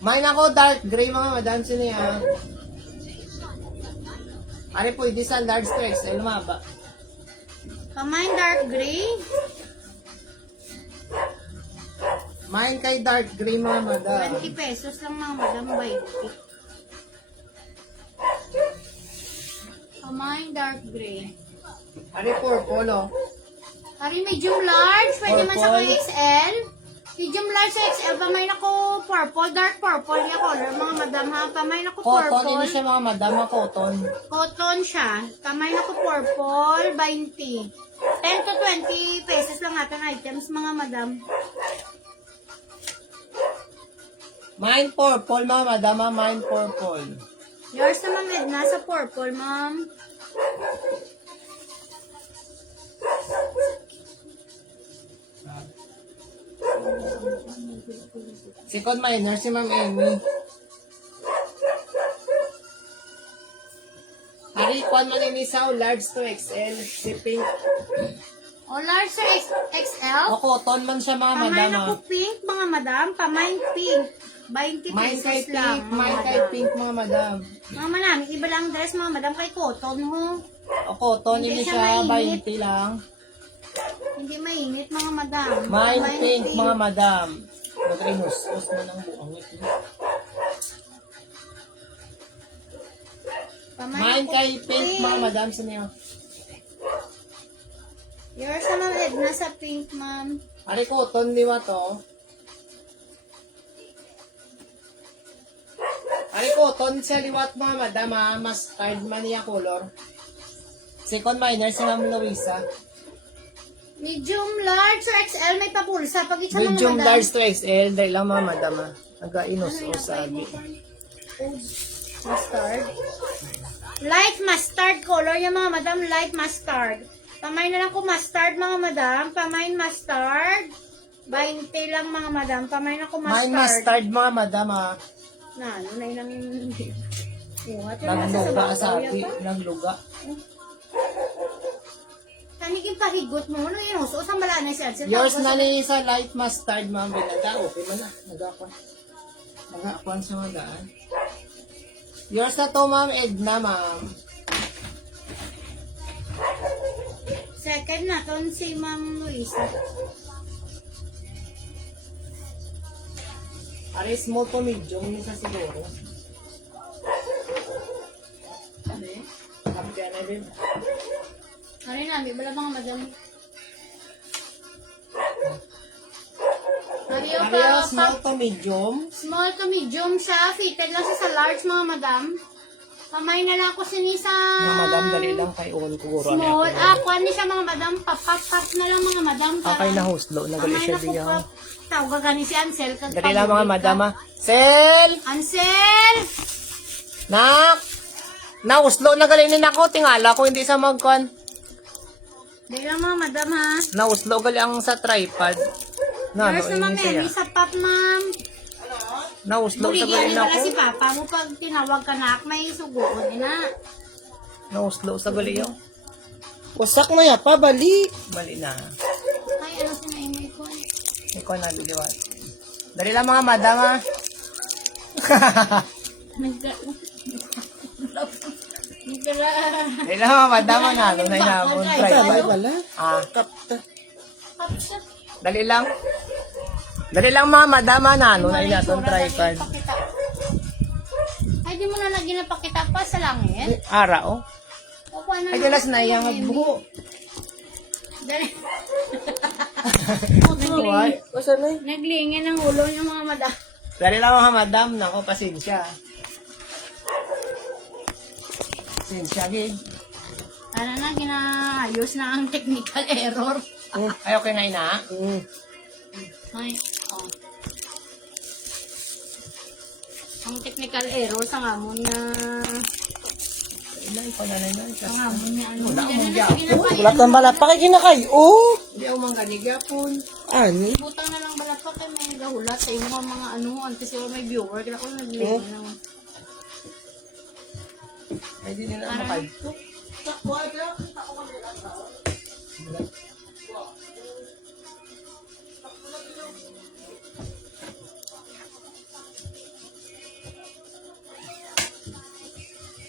Mine ako dark gray mga madam siniya. Ari pwede sa large to XL maba. Pamay dark gray. Mine kay dark gray mga madam. 20 pesos lang mga madam. By Pamay dark gray. Ari purple oh. Hari medium large. Pwede man sa ko Purple. XL. Medium large sa XL. Pamay na ko purple. Dark purple niya color mga madam ha. Pamay na ko Cotton purple. ini siya mga madam mga cotton. Cotton siya. Kamay na ko purple, 20. 10 to 20 pesos lang natin items, mga madam. Mine purple mga madam, mine purple. Yours naman, Edna, sa purple, ma'am. Second minor si Ma'am Amy. Hari, kwan man ini sa large to XL. Si pink. O, large sa XL. O cotton man siya mga Pamay madam. na ko pink, mga madam. Pamay pink. 20 Mine kay pesos lang. pink, mine kay pink mga madam. Mga madam, iba lang dress, mga madam, kay cotton ho. O cotton Hindi ini siya siya, mainit. 20 lang. Hindi mainit, mga madam. Mine Pamay pink mga madam. Nag-inus-us mo ng buong ito. Pamay Mine na ko kay pink mga madam. Sino yun? Yours naman, Edna, sa pink, ma'am. Ari cotton liwa to. Ari cotton siya liwat mga madam ha. Mustard man niya color. Second minor si Ma'am Luisa. Medium, large, or XL, may papulsa. Pag isa mga Medium madam. large to XL. Dahil lang mga madam ha. Nag-inus o sabi. Mustard. Light mustard color. Yung mga madam, light mustard. Pamay na lang ko mustard, mga madam. Pamay mustard. 20 lang, mga madam. Pamay na ko mustard. Mine mustard mga madam ha. Na, ano na ilang yung... Uhat yung nasa sa Nagluga babaw sabi. yata. Nagluga. Tanigin pahigot mo. Ano yun? So, sa malanay siya. Yours na ni sa light mustard mga binata. Okay man na. Nag-akuan. Nag-akuan sa mga daan. Yours na to ma'am Edna ma'am. Second na to si Ma'am Luisa. Ari, small to medium, yun sa siguro. Sabi kaya na din. Ano na, may bala mga madam. Mario Ari, pa, small to medium. small to medium siya. Fitted lang siya sa large mga madam. Kamay na lang ako sinisa. Mga madam, dali lang kay Uwan Kuguro. Small. Kuhan niya siya mga madam. Pap na lang mga madam. Okay na hostlo, nagali Kamay siya na diyan. ko tawag gani si Ansel. Dali lang mga madam ha. Sel! Ansel! Nak! Nauslo na galinin ako, tingala ko hindi sa magkon. Dali lang mga madam ha. Nauslo gali ang sa tripod. Na, Nurse naman siya. Mary sa pap ma'am. Nauslo sa Buligyan galin pala ako. si Papa mo pag tinawag ka na may sugoon ina. Nauslo sa gali yun. Wasak na ya pa, bali. Bali na. Ay ano sinaimay ko. Ikaw na biliwan. Dali lang mga madam ha. Dali lang mga madam ha. Nalo na hinabon Ay, tripod. wala. Ah, Kapta. dali lang. Dali lang mga madam ha. Nalo na hinabon tripod. Ay di mo na lagi napakita pa sa langit. Ara oh. O paano Ay dalas na iyang buho. Dali. Why? Wasa na eh. Naglingin ang ulo ng mga madam. Dali lang mga madam. Nako, pasensya. Pasensya, gid. Ano na, ginaayos na ang technical error. Ay, okay na ina. Ay, oh. Ang technical error sa ngamon na... Ina, ikaw na na. Sa ngamon niya, ano. Wala akong Yan na magyapon. sige na pa. Wala kang bala pa kay kinakay. Oh! Hindi ako mangganigapon. Ani? Butang na lang bala pa kay may gahulat sa imo mga ano, antes sila may viewer. Kaya ko naglingin naman. Ay, di nila Para makalto.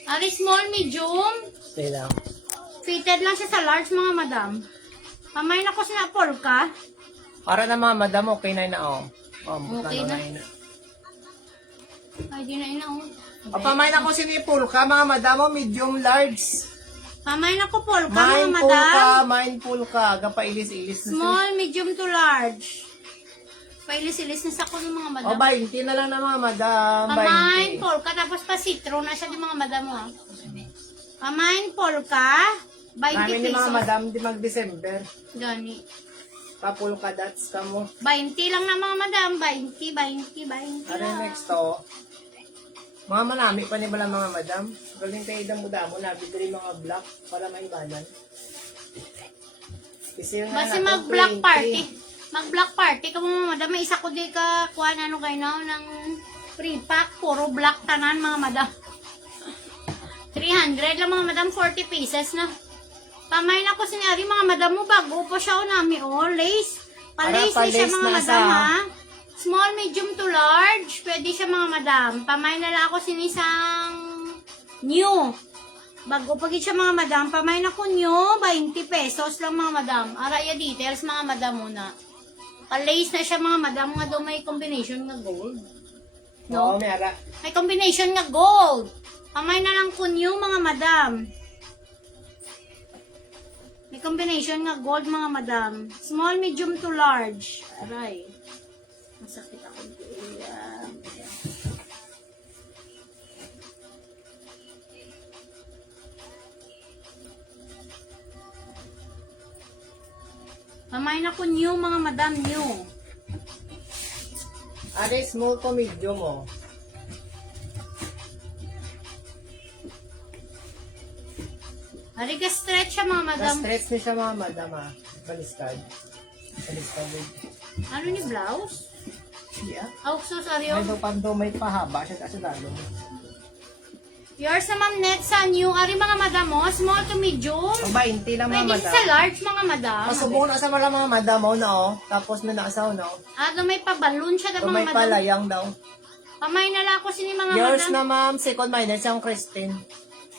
Ari, small, medium. Sige lang. Fitted lang siya sa large, mga madam. Pamain ako sa polka. Para na mga madam, okay na ina oh. Okay na. Ay, di na ina, oh. Pamain ako sinipul ka, mga madam, medium large. Pamain ako polka, mga Mindful ka, madam. mindful ka. Gapailis-ilis na siya. Small, medium to large. Pailis-ilis na sa ko ng mga madam. O, 20 na lang na mga madam. Pamain 20. polka, tapos pa citro na siya ng mga madam mo. Pamain polka, 20 Namin ni mga pesos. madam di mag-December. Gani. Papulka dots ka mo. 20 lang na mga madam. 20. Ano yung next to? Mga manami pa ni bala mga madam. Galing kayo damo-damo, nabidri mga black para maibanan. Kasi yung Basta anak ko, mag-black 20. party. Mag-black party ka mga madam. May isa ko di ka kuha na ano kayo na ng free pack. Puro black tanan mga madam. 300 lang mga madam. 40 pieces na. Pamain ako sinari mga madam mo. Bago pa siya o nami o. Lace. Pa-lace Para na siya pa-lace mga na madam sa- ha. Small, medium to large. Pwede siya mga madam. Pamain na lang ako sinisang new. Bago pag siya mga madam, pamain ako nyo, 20 pesos lang mga madam. Araya details mga madam muna. Pa-lace na siya mga madam, nga daw may combination nga gold. Oo, may ara. May combination nga gold. Pamain na lang ko nyo mga madam. May combination nga gold mga madam. Small, medium to large. Aray. Masakit ako. Pamain ako new mga madam, new. Ano yung small to medium mo? Ari ka stretch siya mga madam. Na-stretch niya siya mga madam ha. Baliskad. Baliskad. Ano ni blouse? Yeah. Oh, so sorry. Ay, Oh. daw pando may pahaba siya kasi lalo. Yours na ma'am net sa new. Ari mga madam mo, small to medium. O, 20 lang mga Pwede madam. sa large mga madam. Pasubong na sa mga madam mo na oh. Tapos may nakasaw na oh. Doon may pa-balloon siya daw So, mga may madam. palayang daw. Pamain na lang ako sini mga Yours madam. na ma'am, second minor siyang Christine.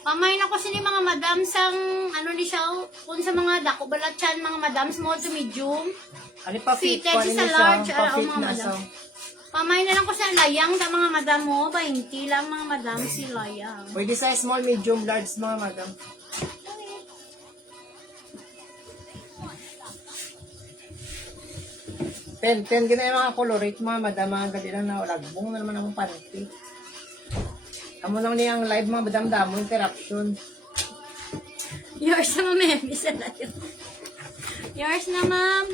Pamain ako sini mga madam sang ano ni siya kung sa mga dako balat siya mga madam small to medium. Ano pa fit? Fitted siya sa large, Pa fit mga na madam. siya. Pamay na lang ko sa layang sa mga madam mo. 20 lang mga madam si layang. Pwede sa small, medium, large mga madam. Ten gina yung mga colorate mga madam. Mga gali lang na lagbong na naman akong panty. Amo lang niyang live mga madam damo interaction. Yours na ma'am, isa na yun. Yours na ma'am.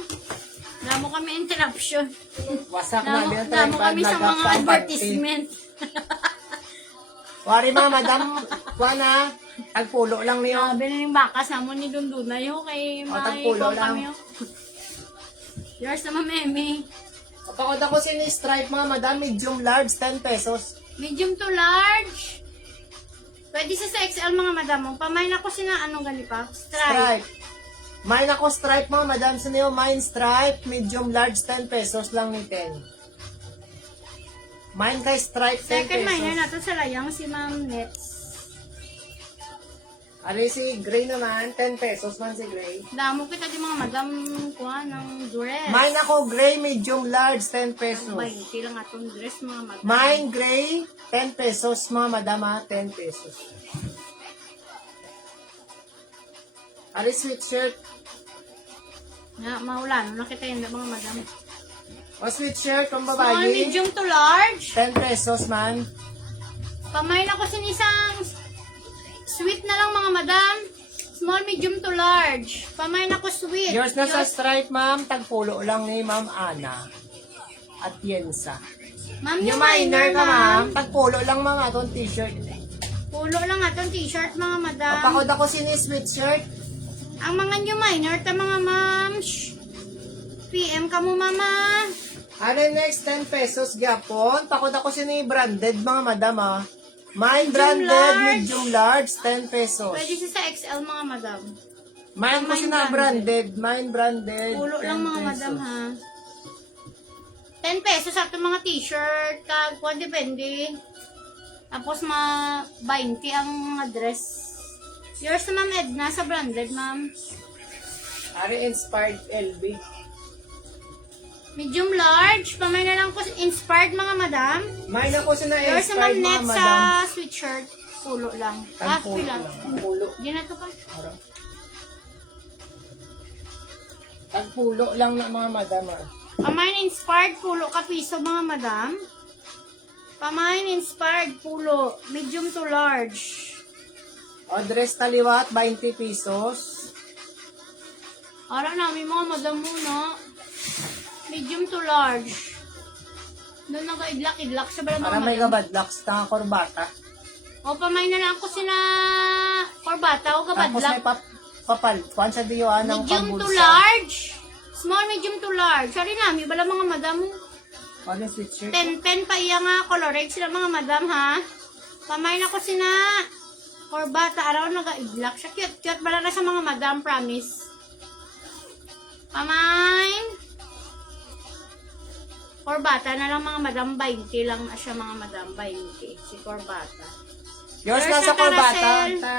Damo kami interruption. Wasak na din Damo kami sa mga advertisement. Wari mga madam, wana, tagpulo lang niyo. Sabi na yung bakas na mo ni Dundunay yo kay tagpulo lang. kami yo. Yours na ma'am Emmy. Kapakod ako si stripe mga madam, medium, large, 10 pesos. Medium to large. Pwede sa XL mga madam mo. Pamain ako sina anong gali pa? Stripe. Stripe. Mine ako stripe mga madam, sa niyo mine stripe, medium, large, 10 pesos lang ni 10. Mine kay stripe, 10 Second minor pesos. nato sa layang si Ma'am Nets. Ali si Gray naman, 10 pesos man si Gray. Damo kita di mga madam kuha ng dress. Mine ako gray, medium, large, 10 pesos. 20 lang atong dress mga madam. Mine gray, 10 pesos mga madam ha, 10 pesos. Ali sweatshirt. Na maulan na kita yun mga madam. O sweatshirt, pang Small, babae, medium to large. 10 pesos man. Pamain ako sinisang sweet na lang mga madam. Small, medium to large. Pamain ako sweet. Yours na sa stripe ma'am, tagpulo lang ni Ma'am Ana. At Yensa. Ma'am, Yung yung minor minor ka ma'am, ma'am. tagpulo lang ma'am atong t-shirt. Pulo lang atong t-shirt mga madam. Kapakod ako sini sweatshirt. Ang mga new minor ta mga ma'am. PM ka mo mama. Ano next 10 pesos gyapon? Pakod ako sini branded mga madam ha. Mine Medium branded, large. medium large, 10 pesos. Pwede siya sa XL mga madam. Mine ko Mine sina branded, mine branded. Pulo 10 lang mga pesos. madam ha. 10 pesos sa itong mga t-shirt. Kag, kung depende. Tapos 20 ang mga dress. Yours na ma'am Edna sa branded ma'am. Ari inspired LB. Medium large. Pamay na lang po inspired mga madam. Mine ako sina Yours na ma'am inspired mga net sa madam. sweatshirt. Pulo lang. Tagpulo Pila. lang. Pulo. Di na to pa. Tagpulo lang na mga madam ha. Pamain inspired pulo ka piso mga madam. Pamain inspired pulo. Medium to large. O dress taliwat, 20 pesos. Ara namin mga madam muna. Medium to large. Doon nag-idlak-idlak siya ba mga Para may madam? gabadlocks na korbata. O pamain na lang ako sina korbata o Tapos may kabadlak. papalpuan sa diyoan ng Medium to pambulsa. large. Small, medium to large. Sorry namin, bala mga madam. Ano yung sweatshirt? 10 pa iya nga colorate sila mga madam ha. Pamain ako sina korbata. Araw nag-idlak siya. Cute bala na sa mga madam, promise. Pamain. Korbata na lang mga madam, 20 lang na siya mga madam, 20. Si korbata. Yours Yours na sa na, korbata. Taracel. Ta.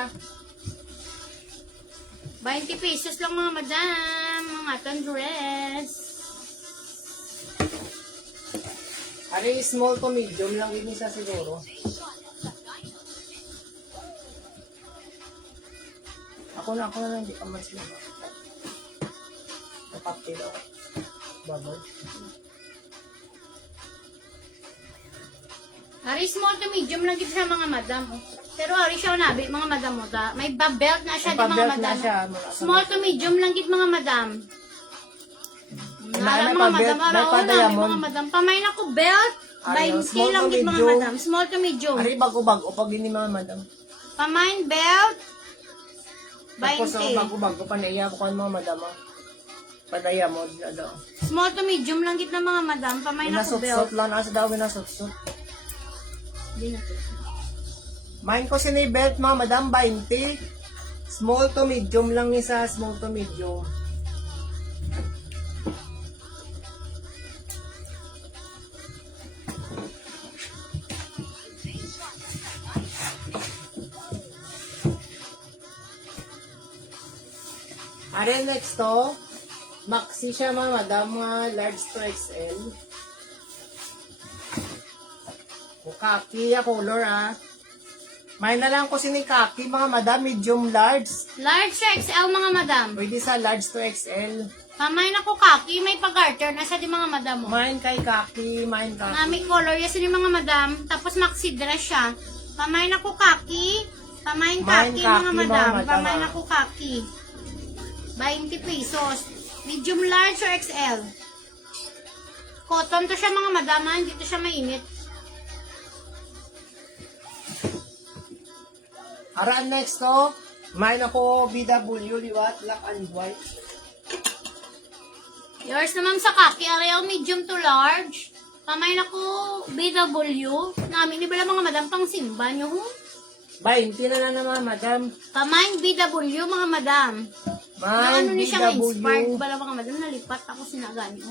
20 pesos lang mga madam. Mga atong dress. Ari small to medium lang yun isa siguro. Ako na lang, hindi ka mas lang. Kapapilo. Baboy. Ari small to medium lang gid sa mga madam. Oh. Pero ari siya nabi mga madam mo ta. May belt na siya di mga Pabelt na madam. siya. Small to medium lang gid mga madam. Nara May mga pa-belt, madam may araw na pa-diamond. mga madam. Pamain ako belt. Ayaw, 20 small lang to gid mga medium. madam. Small to medium. Ari bago-bago pag ini mga madam. Pamain belt. Tapos ako 20. bago-bago pa naiya ko kan mga madam. Padaya mo. Ano. Small to medium lang gid na mga madam. Pamain ako belt. Winasutsot lang. Asa daw winasutsot. Di na to. Mine ko sinibelt mga madam, 20. Small to medium lang isa, small to medium. Are next to, maxi siya mga madam, mga large to XL. Kaki, color May na lang ko sini kaki, mga madam, medium, large. Large to XL mga madam. Pwede sa large to XL. Pamain ako kaki, may pag-garter na sa di mga madam mo. Main kay kaki, main kaki. Nami color, yes ni mga madam. Tapos maxi dress siya. Pamain ako kaki. Pamain Main kaki, kaki, mga madam. mga madam, Pamain ako kaki. 20 pesos. Medium, large or XL. Cotton to siya mga madam, hindi to siya mainit. Araan next to, main ako BW, liwat, black and white. Yours naman sa kaki, arayaw medium to large. Pamain ako BW. Namin, di ba lang mga madam pang simba nyo? 20 na lang naman, madam. Pamain BW mga madam. Na Main ano ni siya BW. inspired ba lang mga madam, nalipat ako sinagani.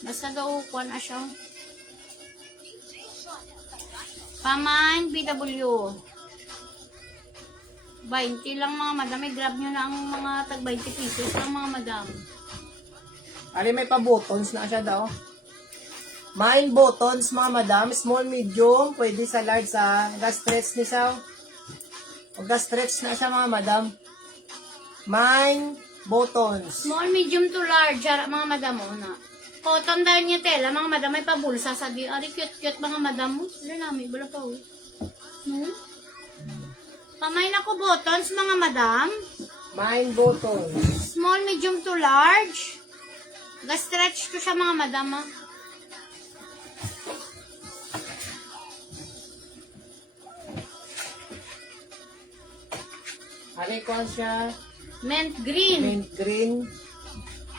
Basta daw kuan na siya. Pamain BW. 20 lang mga madam, may grab nyo na ang mga tag 20 pesos lang mga madam. Ali, may pa-buttons na siya daw. Main buttons, mga madam. Small, medium. Pwede sa large Ga-stretch ni siya. Ga-stretch na siya, mga madam. Main buttons. Small, medium to large, ara, mga madam mo na. Cotton dahil niya tela, mga madam, may pabulsa sa di. Ari, cute-cute mga madam mo. Wala namin, wala pa oh. Pamain ako buttons, mga madam. Main buttons. Small, medium to large. Ga-stretch ko siya mga madam. Ali, kuhan siya. Mint green. Mint green.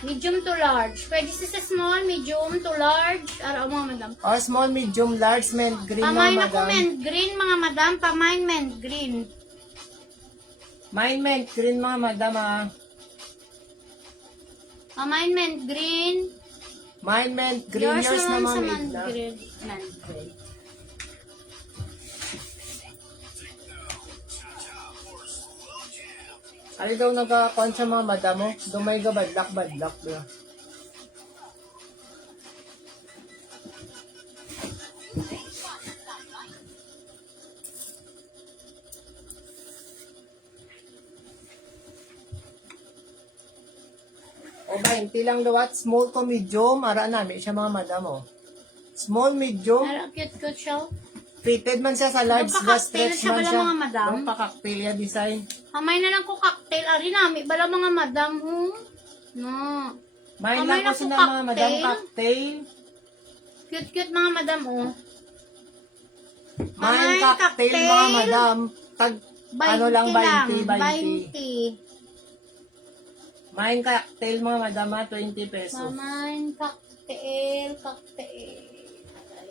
Medium to large. Pwede siya sa small, medium to large. Araw mga madam. Oh, small, medium, large, mint green, Pamain mga ako madam. mint green mga madam. Pamain mint green. Main mint green, mga madam, Pamain mint green. Main mint green. Yours naman naman, sa mint mint na. green. Mint green. Ali daw nagkakuhan sa mga madam mo. Dumay ka badlak. Bro. O 20 lang daw at small to medium. Ara namin siya mga madam mo. Small, medium. Araw cute siya. Fitted man siya sa large. Nagpa-cocktail Ga-stretch siya man pala, siya. mga madam? Nagpa-cocktail ya design. Pamain na lang ko cocktail. Ari nami. Bala mga madam. No. Main Kamay lang ko na sila po mga madam cocktail. cocktail. Cute mga madam oh. Main Main cocktail, cocktail. mga madam. Tag, ano lang, 20. 20. Main cocktail, mga madam, 20 pesos. Pamain cocktail.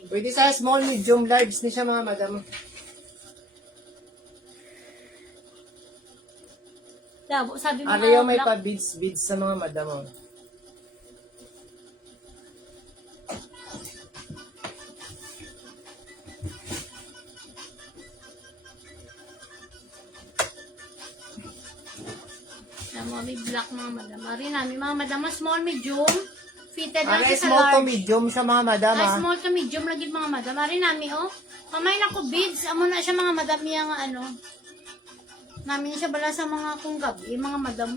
Pwede sa small, medium, large ni siya, mga madam. Labo, sabi mo Ano yung may black. pa-beads sa mga madam. Oh. May black mga madam. Ari namin mga madam, small, medium. Fitted lang Ano siya sa small to large. medium siya, mga madam. Ay, Ah. small to medium lagi mga madam. Ari namin oh. Pamain ako beads. Amo na siya mga madam yung ano. Namin siya bala sa mga kung gabi, mga madam.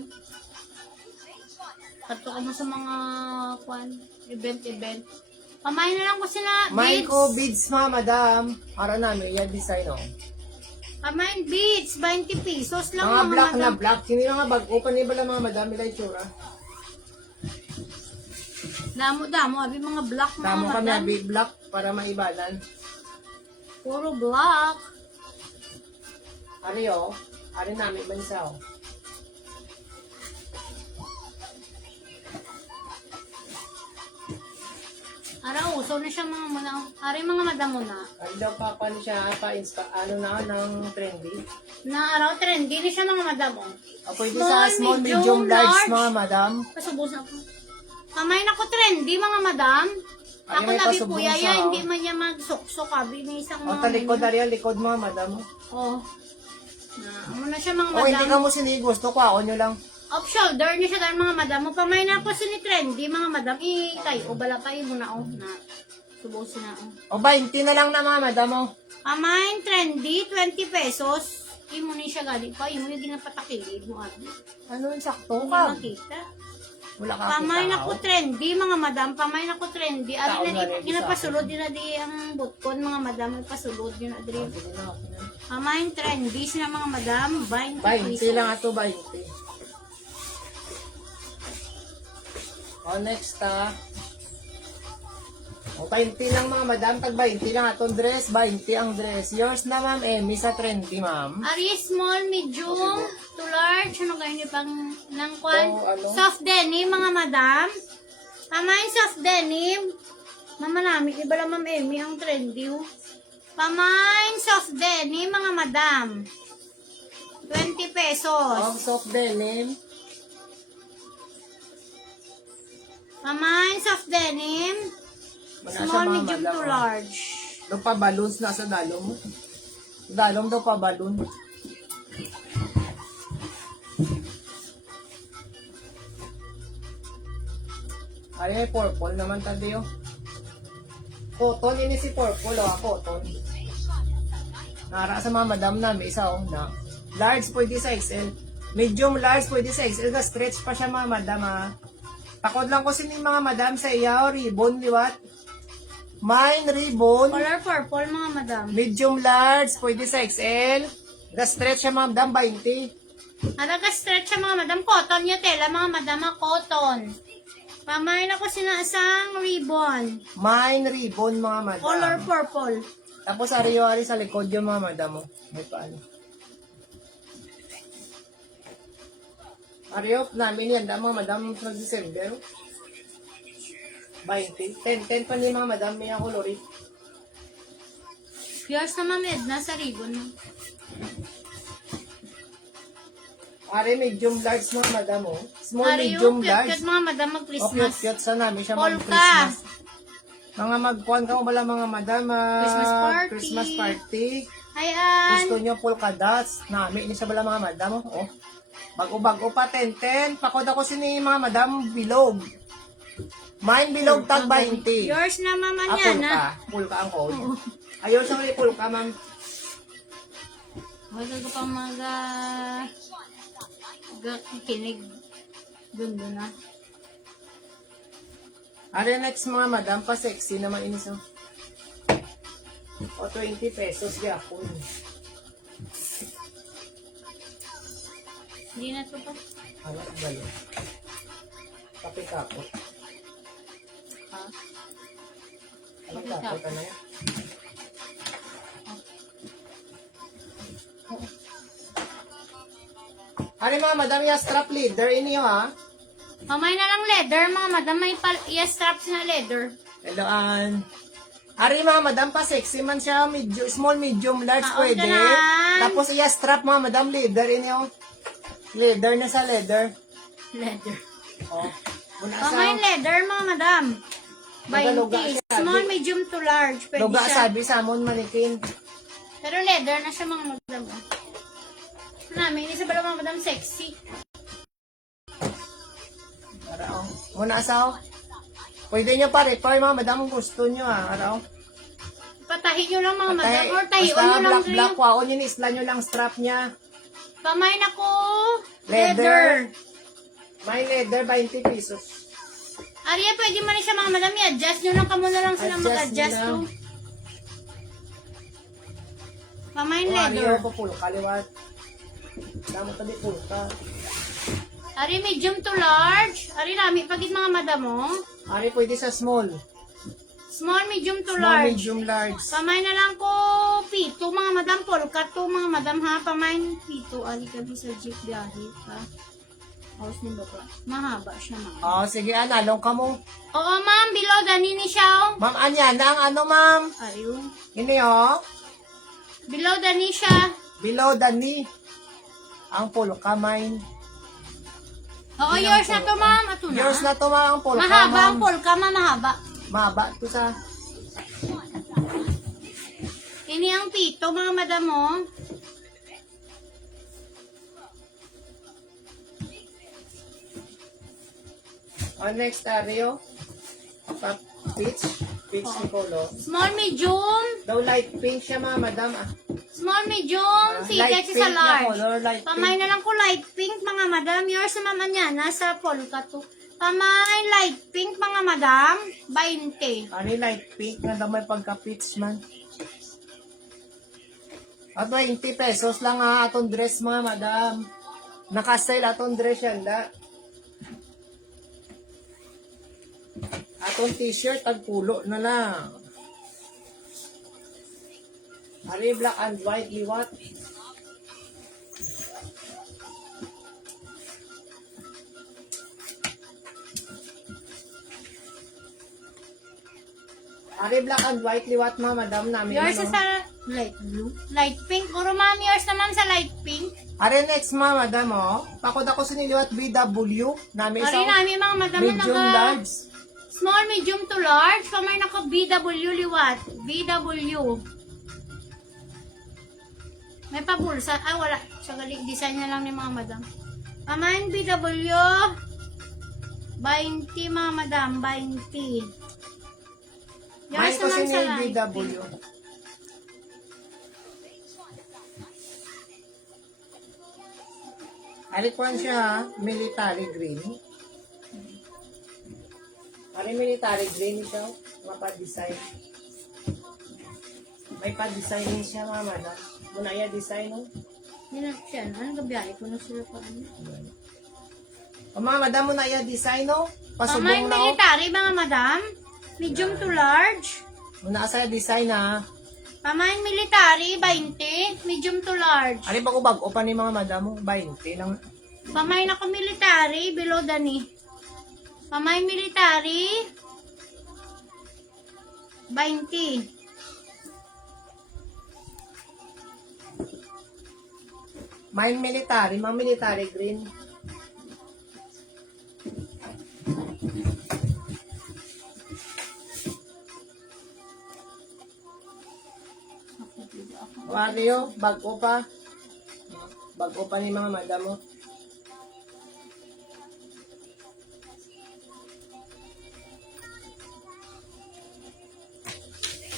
Kato ka mo sa mga event. Pamain na lang ko sila Main beads. ko beads, mga madam. Para namin, yan design, oh. Pamain beads. 20 pesos lang Mga black madam. na black. Hindi na nga bag-open niya bala, mga madam. Nila itsura. Damo. Abi mga black mga Tamo kami, madam. big black, para maibalan. Puro black. Ari, oh. Ari namin, bansa, oh. Ara, uso na siya mga madam. Ari mga madam mo na. Ano daw pa, paano siya, ano na, ng trendy? Na araw trendy na siya mga madam oh. Pwede sa small, medium, large, mga madam. Pasubos ako. Kamay na ko trendy mga madam. Ay, Ako may nabi pasubos kuya siya, ya, oh. hindi man niya magsuksok abi ni isang O, mga talikod, Ariel, likod, mga madam. Oh. Amo na siya mga O, hindi ka madam. mo gusto ko, ako nyo lang. Off shoulder niya siya dahil mga madam. Pamay na po si ni trendy mga madam. Kayo, bala pa mo na oh. Na. Subusin na. O 20 na lang na mga madam oh. Pamain trendy, 20 pesos. Imo ni siya gali pa. Imo yung ginapatakilid mo abi. Ano yung sakto Hindi ka? makita. Wala ka Pamain kita, ako oh. trendy, mga madam. Pamain ako trendy. Tao Ari na na rin di, sa ginapasulod din na di ang butkon, mga madam. Nagpasulod din na di. Sige na ako na. Pamain trendy sila mga madam. 20 20 lang ato 20. O next O 20 lang mga madam, tag 20 lang atong dress, 20 ang dress. Yours na ma'am, Emmy sa trendy ma'am. Ari small, medium, to large. Ano kayo niyo pang ng kwan? Oh, ano? Soft denim, mga madam. Pamain soft denim. Mama namin, iba lang ma'am Emmy ang trendy. Oh. Pamain soft denim, mga madam. 20 pesos. Ang soft denim, Pamain soft denim. wala siya Small, mga medium madam. to large. Doon pa balloons na sa dalong. Dalong daw pa balloon. Ay, may purple naman tayo. Cotton, ini si purple, cotton. Nara sa mga madam na, may isa na. Large pwede sa XL. Medium large pwede sa XL. Stretch pa siya mga madam Takod lang ko sini mga madam sa iyaw, ribbon, liwat. Mine ribbon. Color purple, mga madam. Medium large, pwede sa XL. Stretch siya mga madam, 20. Nagka-stretch siya, mga madam. Cotton niya tela, mga madam. Cotton. Pamain ako sinasang ribbon. Mine ribbon mga madam. Color purple. Tapos ari-ari sa likod yung mga madam mo. May paano. Ariop namin yan, mga madam sa December. 20. 10 pa niya mga madam, may ang kolorit. Yours na Ma'am Edna sa ribbon. Ari, medium large mga madam mo. Small, Ari medium, yung large. cute mga madam O mag-Christmas. cute sa namin siya Polka. mag-Christmas. Mga magkuhan ka mo bala mga madam. Christmas party. Christmas party. Ayan. Gusto nyo polka dots. Nami, ini siya bala mga madam. Oh. Bago-bago pa, 10-10. Pakod ako sini mga madam, bilog. Mine bilog tag 20. Yours na mama Ah, niya polka. na. Polka ang code. Ayun sa ulit polka, ma'am. Wala ko pang kinig. Gundo na. Ari next mga madam, pa sexy naman ini so. O 20 pesos yapon. Hindi na to pa. Ano galo? Kape kapot. Ha? Ano Kape kapot kapot. ano yan? Ari mga madam, ya strap leader ini ha. Mamay na lang leather, mga madam. May straps na leather. Hello, Ann. Ari mga madam, pa sexy man siya, small, medium, large Okay pwede. na. Tapos iya strap mga madam, leather ini oh. Leather na sa leather. Leather. Oh. Muna Mamay sa leather, mga madam. Luga-luga 20. siya. Small, medium to large. Pwede luga siya. sabi sa amon manikin. Pero leather na siya, mga madam. Namin, isa ba lang mga madam sexy? Ara oh. Muna sa pwede nyo pa repair mga madam kung gusto nyo ara oh. Patahin nyo lang mga madam. Or Basta tahion nyo lang black rin. black waon yun isla nyo lang strap niya. Pamay na ko. Leather. May leather 20 pesos. Arya, pwede man siya mga madam. I-adjust nyo lang kamo na lang sila Adjust mag-adjust nyo to. lang. Pamay Oh, leather. Ari ko pulka liwat. Damo tabi pulka. Ari, medium to large. Ari, rami. Pagit mga madam mo. Ari pwede sa small. Small, medium to Small, large. medium, large. Pamay na lang ko pito, mga madam. Polka to, mga madam ha. Pamay pito. Ari kami sa jeep biyahe ha. House ni baba. Mahaba siya, ma'am. Oh, sige, analong ka mo. Oo, ma'am. Below, ganini siya. Ma'am, anya na ang ano, ma'am? Ari, Ini, oh. below, gani siya. Below the knee. Ang pulka, mine. Oo, Yun ang yours na to, polka. ma'am. Ato na. Yours na to, ma'am. Ang pulka, Mahaba ma'am. ang polka, ma'am. Mahaba. Mahaba to sa... Ini ang pito, mga madam mo. Oh, next, Ario. Peach. Peach ni Polo. Small, medium. Daw light pink siya mga madam. Small, medium. Light Sige, pink sa na large. color, light Pamay pink. na lang ko light pink, mga madam. Yours naman yan. Nasa polka to. Pamay light pink, mga madam. 20. Ano yung light pink na daw may pagka-peach man. At 20 pesos lang atong dress mga madam. Naka-style atong dress yan da. Atong t-shirt, tagpulo na lang. Ari black and white, liwat. Ari black and white, liwat mga madam namin. Yours ano? is sa light blue. Light pink. Puro ma'am, yours naman sa light pink. Ari next mga madam oh. Pakod ako sa niliwat BW. Namin Ari sa namin mga madam na medium naka large. small, medium to large. Pamay naka BW liwat. BW. May pabulsa. Ah, wala. Sagaling design na lang ni mga madam. Pamain BW. 20 mga madam. 20. May ko naman si sa light BW. pink. Ari ko siya ha, military green. Ari military green siya, mapa-design. May pa-design din siya mga madam. Muna iya design oh. Yan siya. Anong gabiyahe ko na sila pa? O mga madam, muna iya design oh. Pamain Pasubong na oh. military mga madam. Medium to large. Muna sa design ha. Pamain military, 20. Medium to large. Ari ba ko bago pa ni mga madam mo? 20 lang. Pamain ako military, below the knee. Pamain military, 20. May military, mga military green. Wario, bago pa. Bago pa ni mga madam mo.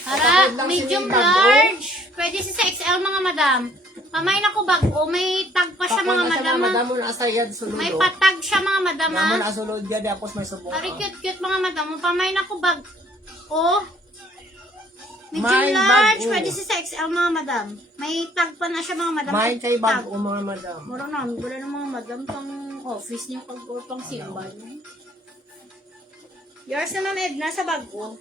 Para, Kapag lang medium sinibago. large. Pwede sa XL mga madam. Pamain ako bago, may tag pa siya mga madam. Madam mo na asayad sulod. May patag siya mga madam. Naman na sulod yan, tapos may subong. Ari cute mga madam. Pamain ako bago. Medium May large, bago. pwede sa XL mga madam. May tag pa na siya mga madam. May kay tag. bago mga madam. Mura namin, wala ng mga madam pang office niyo pag or pang simbal. Yours na ma'am Edna sa bag ko.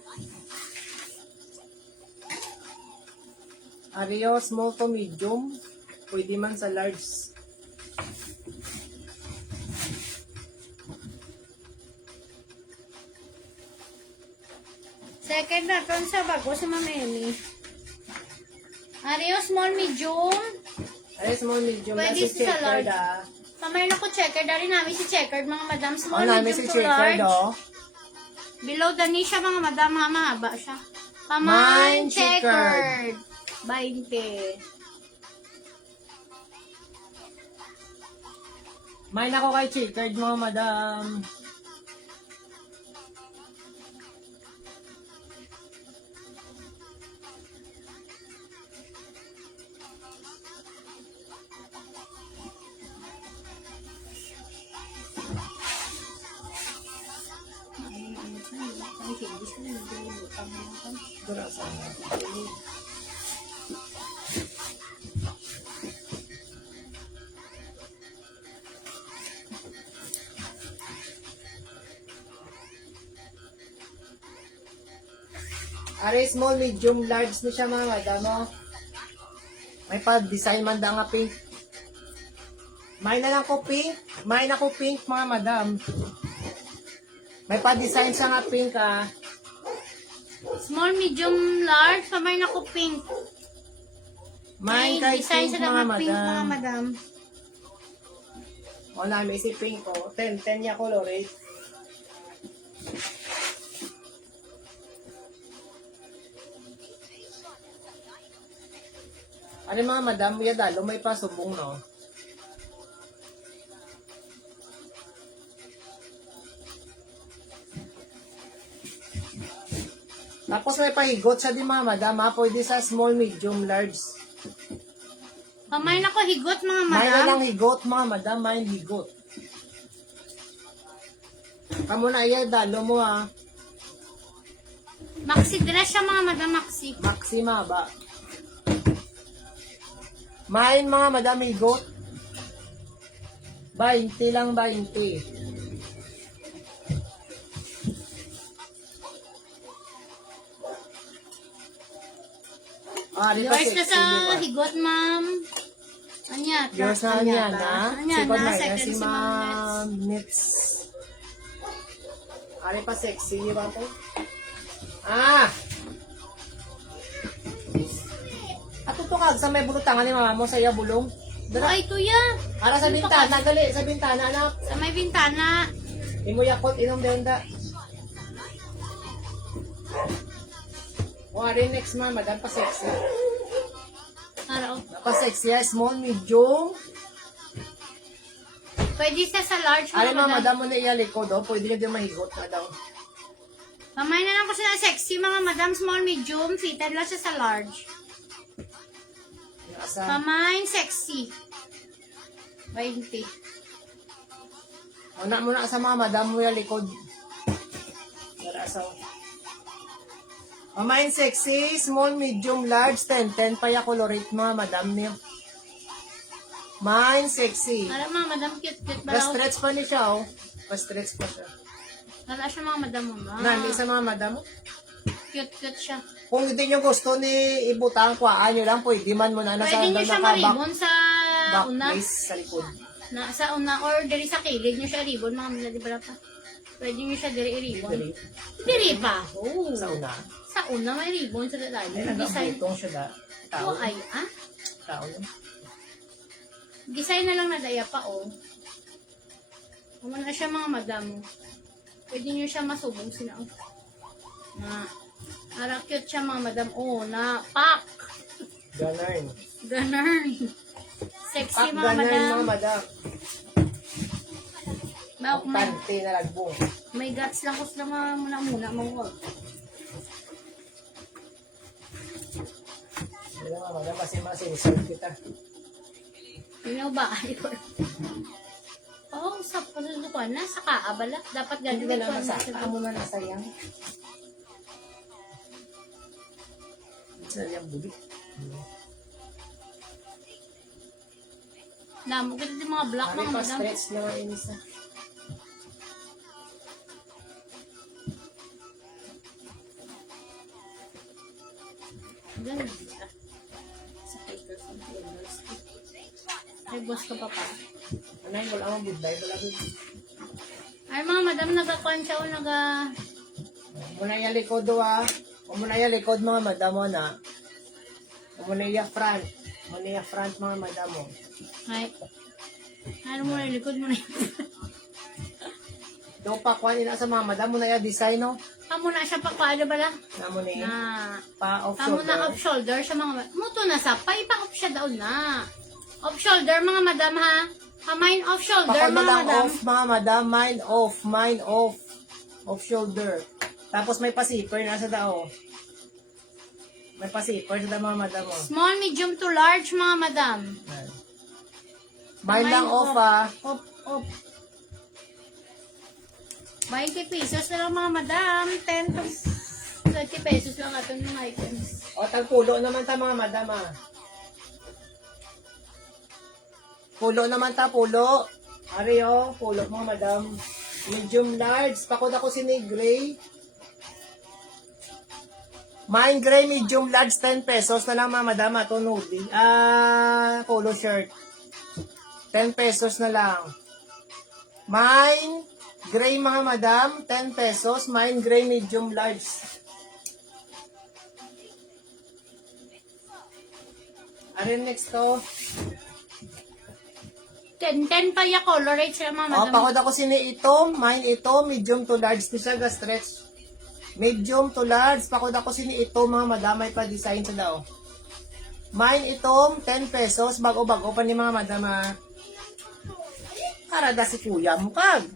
Ario, small to medium. Pwede man sa large. Second na ton sa bag ko sa ma'am Emmy. Ario, small, medium. Ario, small medium na Pwede si sa checkered large. ah. Pamayin ako checkered. Dari namin si checkered mga madam. O Small, namin medium si to checkered large. oh. Below the knee siya mga madam. Mahaba siya. Mine Pamayin checkered. checkered. 20. May nako kay checkered mga madam. Dura sa Are small, medium, large ni siya mga madam oh. May pa-design man da nga pink. May na lang ko pink. May na ko pink mga madam. May pa-design siya nga pink ah. Small, medium, large. Pamayin ako pink. May kay design pink sa mga mga pink mga madam. madam. O namin si pink oh. 10 niya color eh. Ano mga madam, yadalo may pasubong no. Tapos may pahigot siya din mga madam ha. Pwede sa small, medium, large. Kamay na ko higot mga May na madam. lang higot mga madam. May higot. Kamu na iya, dalo mo ha. Maxi dress siya mga madam, maxi. Maxima ba? May mga madam higot. 20 lang 20. Ari pa Yours na sa sexy, higot, ma'am. Anya, yours na niya na. Anya Second na, line na second si si Ma'am Ma'am Nits. Ari pa sexy, di ba po? Ah! Ato to kag sa may bulutangan ni mama mo sa iya bulong. Dara. Ay, tuya. Ara sa bintana, gali sa bintana anak. Sa may bintana. Imo yakot inom benda. O ari next mama, dan pa sexy. Araw. Pa sexy, small, medium. Pwede siya sa large, Ari mga mama, madam. dam mo na iya likod do, pwede ka din mahigot na daw. Kamay na lang ko siya sexy, mga madam. Small, medium. Fitted lang siya sa large. Asa? Kamay, sexy. 20. Una mo na sa mga madam mo yung likod. Para sa... Mamain sexy, small, medium, large, 10. 10 pa yung colorate mga madam niyo. Mine sexy. Para mga madam, cute-cute ba? Pa-stretch pa ni siya, oh. Pa-stretch pa siya. Wala siya mga madam mo ba? Nani sa mga madam mo. Cute-cute siya. Kung hindi nyo gusto ni ibutang kuhaan nyo lang, pwede man mo na nasa Pwede nyo siya maribon sa back una. place sa likod. Sa una or diri sa kilid nyo siya ribon, mga madam, di ba pa? Pwede nyo siya diri i-ribon. Dali. Diri pa. Oh. Sa una. Sa una may ribon sa Ay, dalalim. Design. nagabutong siya da. Tao. Oh, ay, ah? Tao yun. Design na lang na daya pa, oh. Kung na siya mga madam, pwede nyo siya masubong sila. Oh. Na, ara cute siya mga madam. Oh, na, pak! Ganun. Ganun. Sexy Pak mga ganun madam. mga madam. May, Tante na lagbong. may guts lang ko sila muna mga Wala nga madam kasi masinisal kita. Yun ba? Oh, sa pasusukan na, sa kaabala. Dapat Hindi ganun ka lang sa masaka mo man nasayang. Sayang bubi. Damo kita yung mga black Ano mga pa madam. stretch na nga inisa. Ganun siya. Sa papers and papers. Ay, boss ka pa pa. Anay, wala akong budlay. Wala akong Ay, mga madam, nagkakuan siya o muna yung likod do ah. Muna yung likod mga madam mo na. Muna yung front. Muna yung front mga madam mo. Ay. Ano mo na, likod mo na. Do pa kuha nila sa mga madam mo na yung design no. Kamu na siya pa, paano ba lang? Na mo na Na, pa off kamu na shoulder. off shoulder sa mga muto na sa, pa-off siya daw na. Off shoulder, mga madam ha. Kamain off shoulder, Pakon mo mga lang madam. off mga madam. Mine off. Mine off. Off shoulder. Tapos may pa-zipper nasa dao. May pa-zipper sa mga madam mo. Small, medium to large, mga madam. Mine lang Mine off off. ah. Off. 20 pesos na lang mga madam. 10 to 20 pesos lang atong mga items. O, tagpulo naman ta mga madam ah. Pulo naman ta, pulo. Ari o, pulo mga madam. Medium large. Pakod ako sini gray. Mine gray, medium large, 10 pesos na lang mga madam. Ito nudie. Polo shirt. 10 pesos na lang. Mine gray mga madam, 10 pesos. Mine gray, medium large. Ari next to. 10 pa ya colorate siya mga O, madam. pakod ako sini ito. Mine ito, medium to large. Di siya ga-stretch. Medium to large. Pakod ako sini ito, mga madam. May pa-design sa daw. Mine ito, 10 pesos. Bago-bago pa ni mga madam. Arada si kuya mo kag.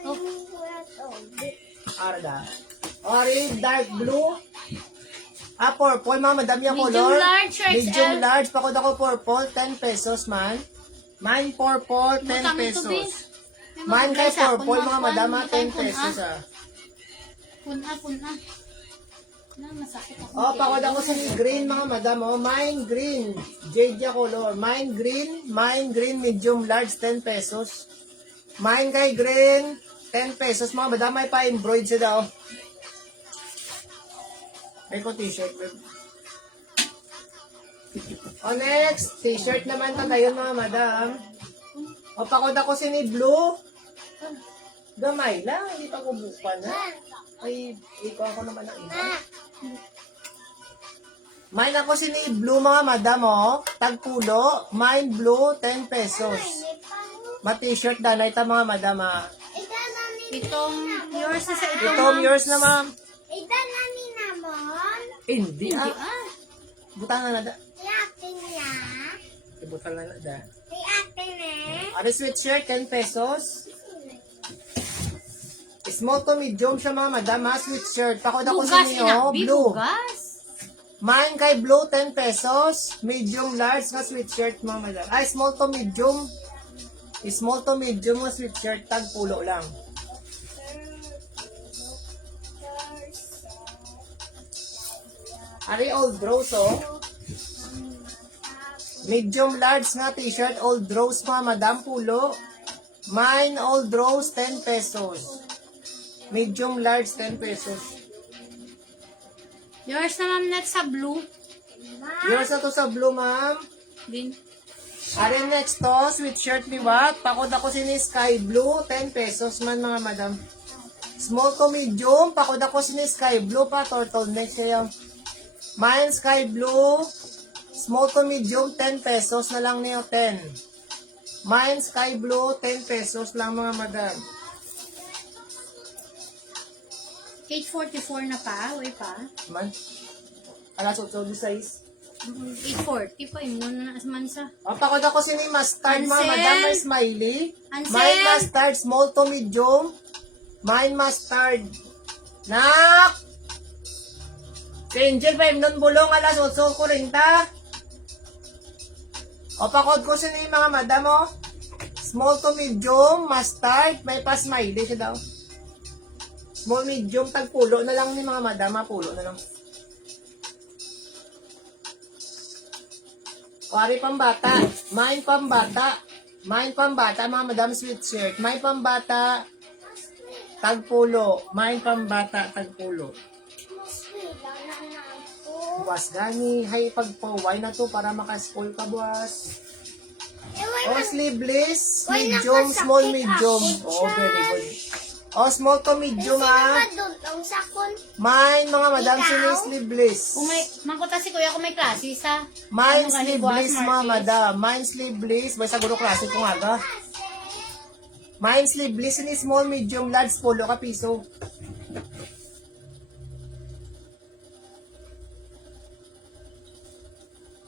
Oh, Arada. Orange, dark blue. Purple, mga madam yung Medium color. large, XL. Medium large, pakod ako purple, 10 pesos man. Mine purple, 10 Butang ito, pesos. May Mine kay magpresa, purple, mga kun- madam, kun- 10 kun- pesos Puna. Na, masakit ako. pakod ako sa green, mga madam. Mine green, jade ya color. Mine green, medium large, 10 pesos. Mine kay green, 10 pesos, mga madam. May pa-embroid siya daw. May ko t-shirt. Next, t-shirt naman ta tayo, mga madam. Pakod ako si ni blue. Gamay lang, hindi pa kubukan na. Ay, ikaw ako naman ang iba. Mine ako si ni blue, mga madam, tagpulo. Mine blue, 10 pesos. Ma-t-shirt danay ta, mga madam, Itong yours na sa itong. Ito, yours na, ma'am. Ito na ni Namon. Hindi, Butang na da. Si ate niya. Butang na da. Si ate na. Ano sweatshirt, 10 pesos. Small to medium siya, mga madam, sweatshirt. Pakod ako sa Bugas, inyo, inabi, blue. bugas. Mine kay blue, 10 pesos. Medium large na sweatshirt, mga madam. Small to medium. Small to medium na sweatshirt, tagpulo lang. Ari old rose, Medium large nga t-shirt, old rose, mga madam, pulo. Mine old rose, 10 pesos. Medium large, 10 pesos. Yours na ma'am next sa blue. Yours na to sa blue, ma'am. Din. Ari next to, sweatshirt liwat. Pakod ako si sky blue, 10 pesos man, mga madam. Small to medium, pakod ako si sky blue pa, turtleneck siya. Mine sky blue, small to medium, 10 pesos na lang niyo, 10. Mine sky blue, 10 pesos lang, mga madam. 844 na pa, way pa. Man, alas 8:16. 840 pa, yun na man sa. Pakod ako si mustard, mga Ansel? madam, may smiley. Ansel? Mine mustard, small to medium. Mine mustard. Nak! Si Angel, pa nun bulong, alas 8:40. Pakod ko si mga madam, small to medium, mustard, may pa smiley siya daw. Small, medium, tagpulo na lang ni mga madam, pulo na lang. Pari pambata, mine pambata, mga madam, sweatshirt, mine pambata, tagpulo, mine pambata, tagpulo. Buwas gani, hay pagpaway na to para maka-spoil ka, buwas. Sleeveless, medium, small, medium. Very good. Small to medium, Madudong sa kun. Mine, mga madam, sino sleeveless? Kung may, mangkuta si kuya kung may klase sa. Mine Ano ka, sleeveless, Boss mga Marquez? madam. Mine sleeveless. May saguro klase ko nga ga. Mine sleeveless, ini small, medium, large, polo ka piso.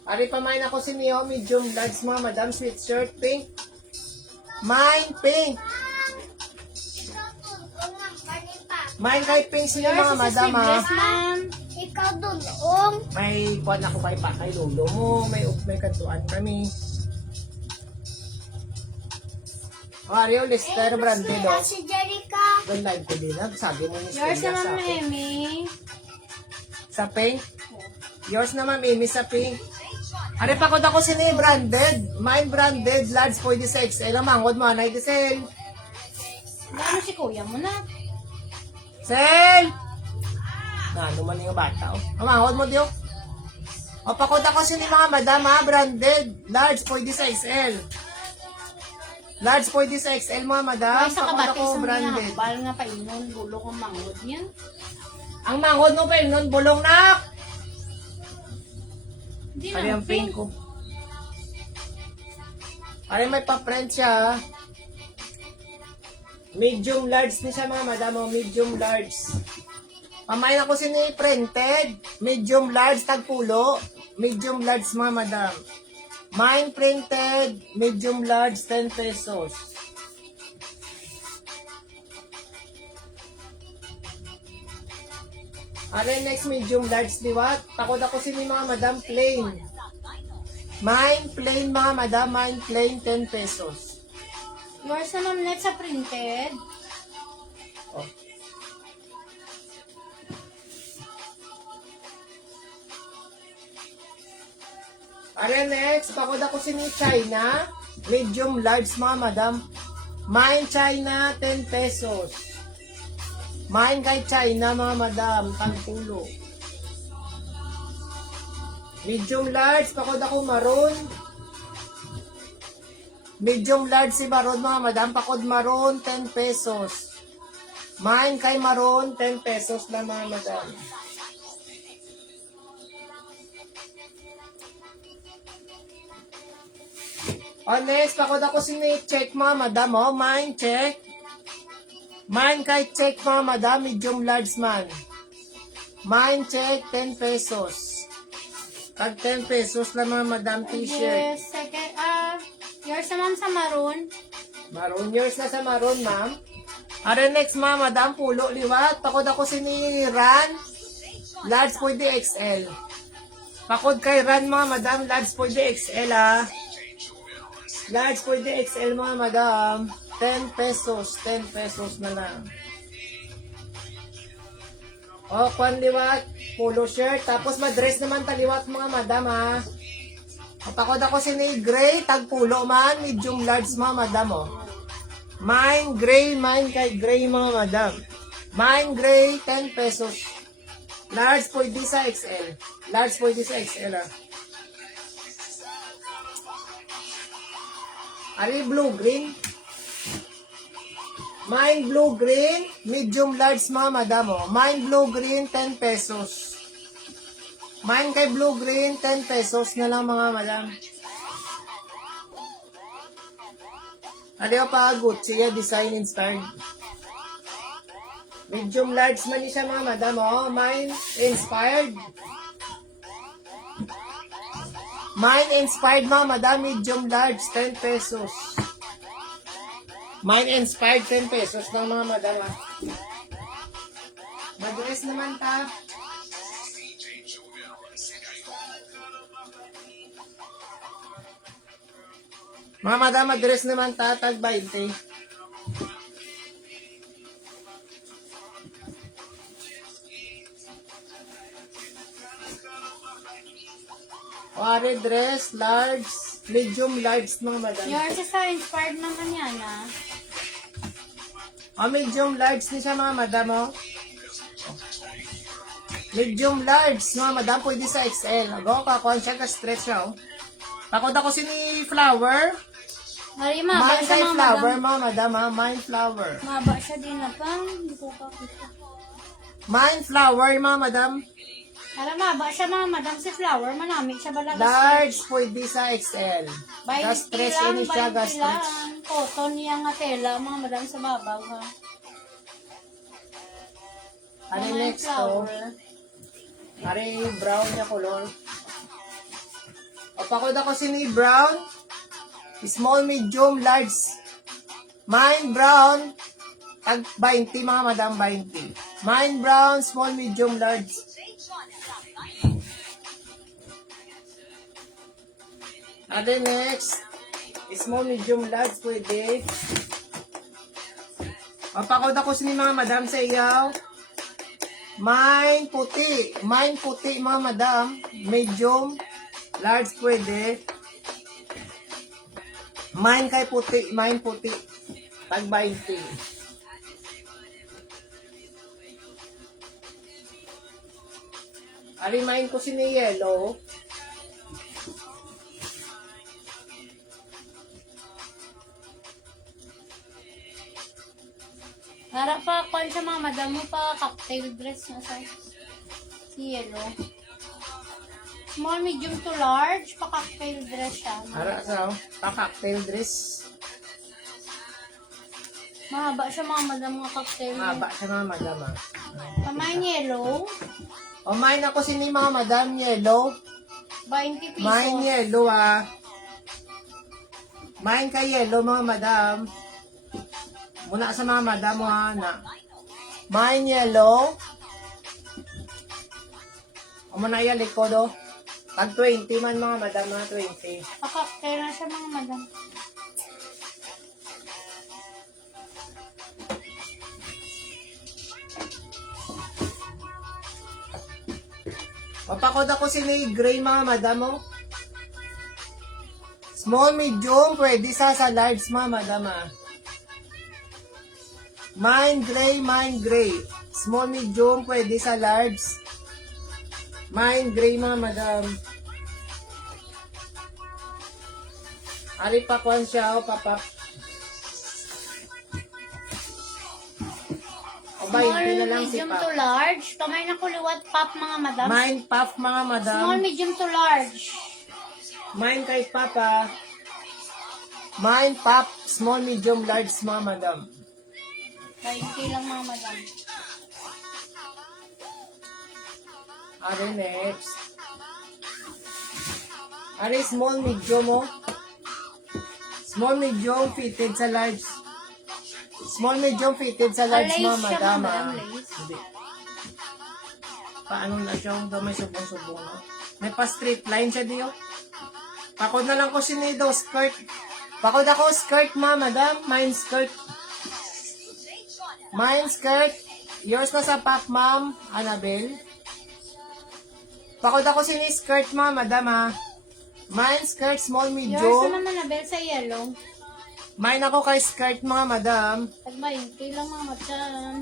Ari pa mine ako si Neo, medium, large, mga madam, sweatshirt, pink. Mine, pink. Ikaw dudong ang panipa. Mine kay pink sino Yours mga is a madam, sleeveless, ma'am. Ikaw dudong. May kuwan ako kay pa kay lolo mo, may kantuan kami. Mario Lister branded Sila si Jerica. Doon live ko din. Sabi mo ni Yours Stella na sa ma'am akin. Amy. Sa pink? Yours na ma'am Amy sa pink. Ari pa ko ako sini branded. Mine branded. Large pwede sa XL. Ang mangod mo. Anay di sel. Ano si kuya mo na? Sel! Ano man yung bata. Ang mangod mo diyo. O pakod ako sini mga madam ha. Branded. Large pwede sa XL. Large pwede sa XL mga madam. Ay, sa Pakod kabati ako sa branded. mga bal nga pa inon, gulo kong mangod niya. Ang mangod mo pa yun nun. Bulong na. Hindi Ari na, ang pink ko. Ari may pa-print siya. Medium large ni siya mga madam. Medium large. Pamain ako sini printed. Medium large tagpulo. Medium large mga madam. Mine printed. Medium large 10 pesos. Ano yung next medium large liwat? Takot ako si mga madam plain. Mine plain mga madam, mine plain 10 pesos. Yours na ma'am net sa printed. Oh. Ano yung next? Takot ako si China. Medium large mga madam. Mine China 10 pesos. Mine kay China mga madam, tagpulo. Medium large, pakod ako maroon. Medium large si maroon mga madam, pakod maroon 10 pesos. Mine kay maroon 10 pesos lang mga madam. Honest, pakod ako check mga madam, oh, mine check. Mine kay check mga madam, medium large man. Mine check, 10 pesos. Tag 10 pesos lang mga madam t-shirt. Yes, second, yours na ma'am sa maroon. Maroon yours na sa maroon, ma'am. Ara next mga madam, pulo liwat. Pakod ako Ran. Large pwede XL. Pakod kay Ran mga madam, large pwede XL ah. Large pwede XL mga madam. 10 pesos. 10 pesos na lang. O, kwan liwat. Polo shirt. Tapos madress naman taliwat mga madam ha. Pakod ako gray. Tagpulo man. Medium large mga madam o. Mine gray. Mine kay gray mga madam. Mine gray. 10 pesos. Large pwede sa XL. Large pwede sa XL ah. Ari blue green. Mine blue green, medium large mga madam oh. Mine blue green 10 pesos. Mine kay blue green 10 pesos na lang mga madam. Aliyo pa Gucci design inspired. Medium large man siya mga madam oh. Mine inspired. Mine inspired mga madam, medium large, 10 pesos. Mine inspired, 10 pesos ng mga madam ah. Madress naman ta. Mga madam, madress naman ta, tag 20. Wari dress, large, medium large mga madam. Yours is sa inspired naman yan Medium large ni siya mga madam oh. Medium large mga madam, pwede sa XL. Ako, kakuhan siya ka-stretch siya oh. Takot ako flower. Mari, maba Mine siya kay mga flower madam. mga madam ha, mine flower. Maba siya din na pang. Hindi ko kakita. Mine flower mga madam. Para maba siya mga madam si flower. Manamit siya balagas. Large, pwede sa XL. By Ga-stretch ini siya, ga-stretch. Cotton niya nga tela, mga madam sa babaw ha. Ano Mga next to? flower. Ano brown niya color? O pakod ako brown. Small, medium, large. Mine brown. Tag 20 mga madam, 20. Mine brown, small, medium, large. Ano next? Small, medium, large, pwede. O pakod ako mga madam sa iyaw. Mine puti. Mine puti mga madam. Medium. Large pwede. Mine kay puti. Mine puti. Tag 20. Ari mine ko yellow. Para pa kung sa mga madam mo pa cocktail dress na sa si yellow. Small, medium to large, pa cocktail dress siya. Ara sa cocktail dress. Mahaba siya mga madam mga cocktail. Maba siya mga madam ah. Pamain yellow, O mine ako mga madam yellow. 20 pesos. Mine yellow ah. Mine kay yellow mga madam. Muna sa mga madam ha na. Mine yellow. Umanaya likod oh. Tag 20 man mga madam, mga 20. Pakakay na siya mga madam. Papakod ako si gray mga madam oh. Small, medium, pwede sa large mga madam ah. Mine gray. Small, medium, pwede sa large. Mine gray mga madam. Ari pa kwan siya o papak. O ba, Small, hindi na lang si medium pap. to large. Kamay na kuliwat pop mga madam. Mine puff mga madam. Small, medium to large. Mine kay papa. Mine pop, small, medium, large mga madam. 20 lang mga madam. Ari next. Ari small, medium mo. Small, medium, fitted sa large. Small, medium, fitted sa large Lace mga siya, madam. madam, ah. lace. Hindi. Paano na siya kung may subong-subong no? May pa straight line siya diyo. Pakod na lang ko sinido, skirt. Pakod ako skirt mga madam. Mine skirt. Mine skirt. Yours na sa pop ma'am, Annabelle. Pakod ako sini skirt mga madam ha. Mine skirt, small, Yours medium. naman na Bel sa yellow. Mine ako kay skirt mga madam. Tag 20 lang mga madam.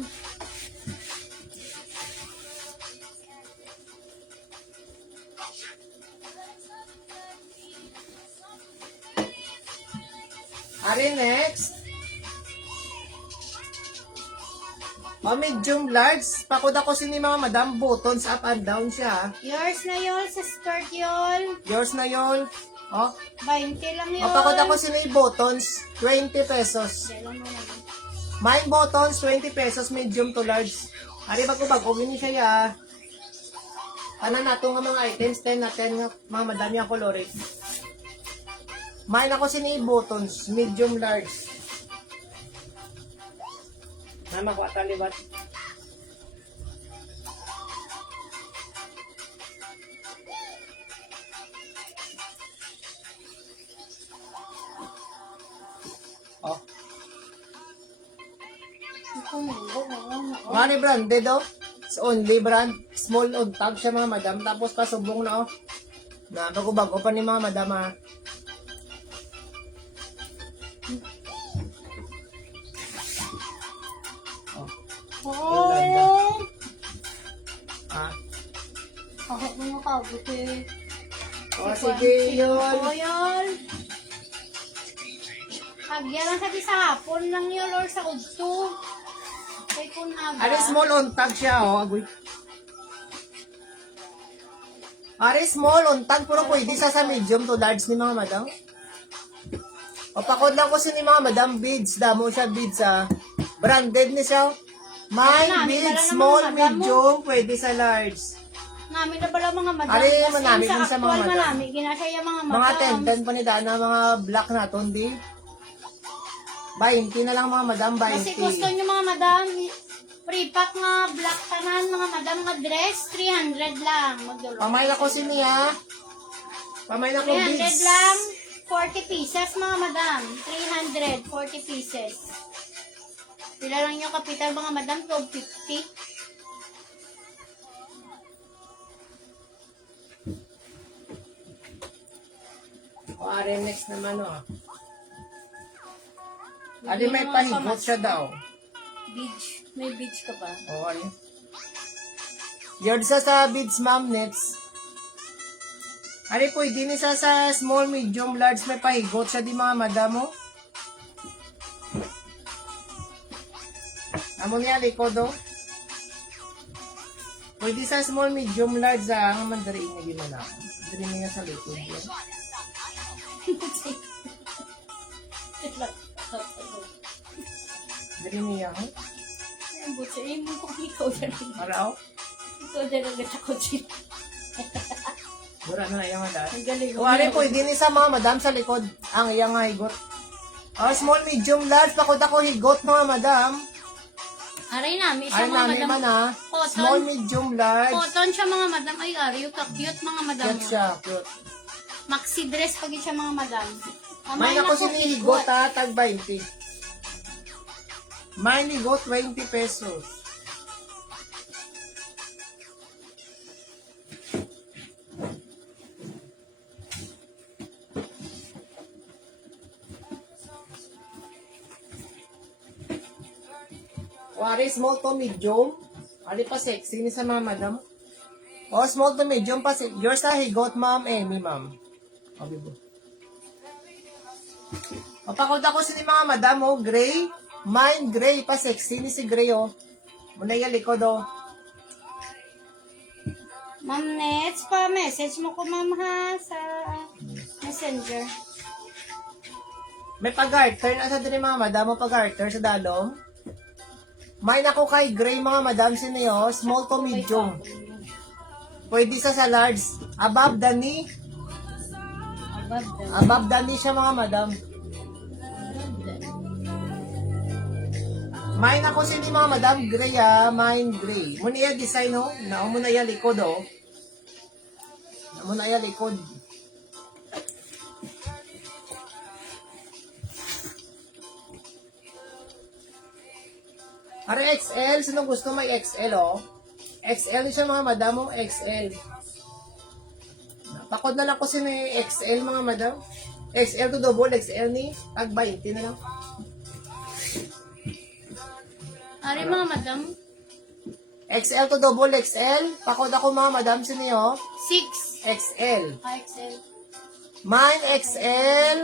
Ari next. O medium large. Pakod ako sini mga madam. Buttons up and down siya. Yours na yun sa skirt yun. Yours na yon. O. 20 lang yun. O pakod ako sini buttons. 20 pesos. Yellow mo naman. Mine buttons, 20 pesos. Medium to large. Ari bago-bago. Gini siya ya. Ano na ito nga mga items. 10 na 10 nga. Mga madami ang kolore. Mine ako sini buttons. Medium large. Na makuha talibat. Oh. Money branded oh. It's only brand. Small on tag siya mga madam. Tapos pasubong na oh. Na bago-bago pa ni mga madam ah. Oh, Ganda. Ah. Ako mo makabuti. Oh, sige yun. Oh, yun. Agya lang sa hapon lang yun or sa udto. Kay kunaga. Ari small on tag siya oh. Agoy. Ari small on tag. Puro pwede sa medium to large ni mga madam. O pakod lang ko ni mga madam beads. Damo siya beads ah. Branded ni siya. Mine Wala, beads, wala small, naman, madam, medium, pwede sa large. Namin na pala mga madam. Ari, As in, manami din sa mga actual madam. manami. Ginasya yung mga madam. Mga 10 pa ni Dana, mga black na to, hindi. 20 na lang mga madam, 20. Kasi gusto nyo mga madam, pre-pack nga black tanan, mga madam nga dress, 300 lang. Magdulo. Pamay na ko niya. Pamay na ko 300 beads. lang, 40 pieces mga madam. 300, 40 pieces. Pila lang yung kapital mga madam, 1250. O, ari next naman oh. Ari may pahigot siya daw. Beach. May beach ka pa. O, ari. Yun sa beads, ma'am, next. Ari, pwede ni sa small, medium, large, may pahigot siya di mga madam, oh. Amo niya, likod, oh. Pwede sa small, medium, large, ang mandariin niya gimana. Mandariin niya sa likod yan. Mandariin niya, oh. Ay, butsa, eh, mo kung ikaw na rin. Para, oh. Ikaw na lang natakot siya. Dura na yung madam. Ang galing. O, ari, pwede ni sa mga madam sa likod. Ang iyang nga higot. O, small, medium, large, pakod ako higot, mga madam. Aray namin, Ay, isa mga nami madam. man, ah. Small, medium, large. Cotton siya mga madam. Ay, ariyo ka. Cute mga madam. Cute siya, cute. Maxi dress pag siya mga madam. May na ko sinihigot ha, tag 20. May nigot, 20 pesos. Wari, small to medium. Ali pa sexy ni sa mga madam. O, small to medium pa. Yours sa higot, ma'am. Amy, ma'am. O, bibo. Mapakot ako sa ni mga madam, oh, gray. Mine, gray pa. Sexy ni si gray, oh. Muna yung likod, oh. Ma'am Nets, pa-message mo ko ma'am ha sa messenger. May pag-garter na sa din mga madam, o pag-garter sa dalong. Mine ako kay gray, mga madam, siniyo. Small to medium. Pwede sa large. Above the knee. Above the knee siya, mga madam. Mine ako sini mga madam, gray ah. Mine gray. Muna yung design, oh. Nao muna yung likod, oh. Nao muna yung likod. Are XL, sino gusto may XL, oh? XL siya mga madam, oh. XL. Pakod na lang ko sino yung XL, mga madam. XL to double XL ni tag 20 na lang. Ari mga madam, XL to double XL. Pakod ako mga madam, sino yun? 6. XL. XL. Mine XL.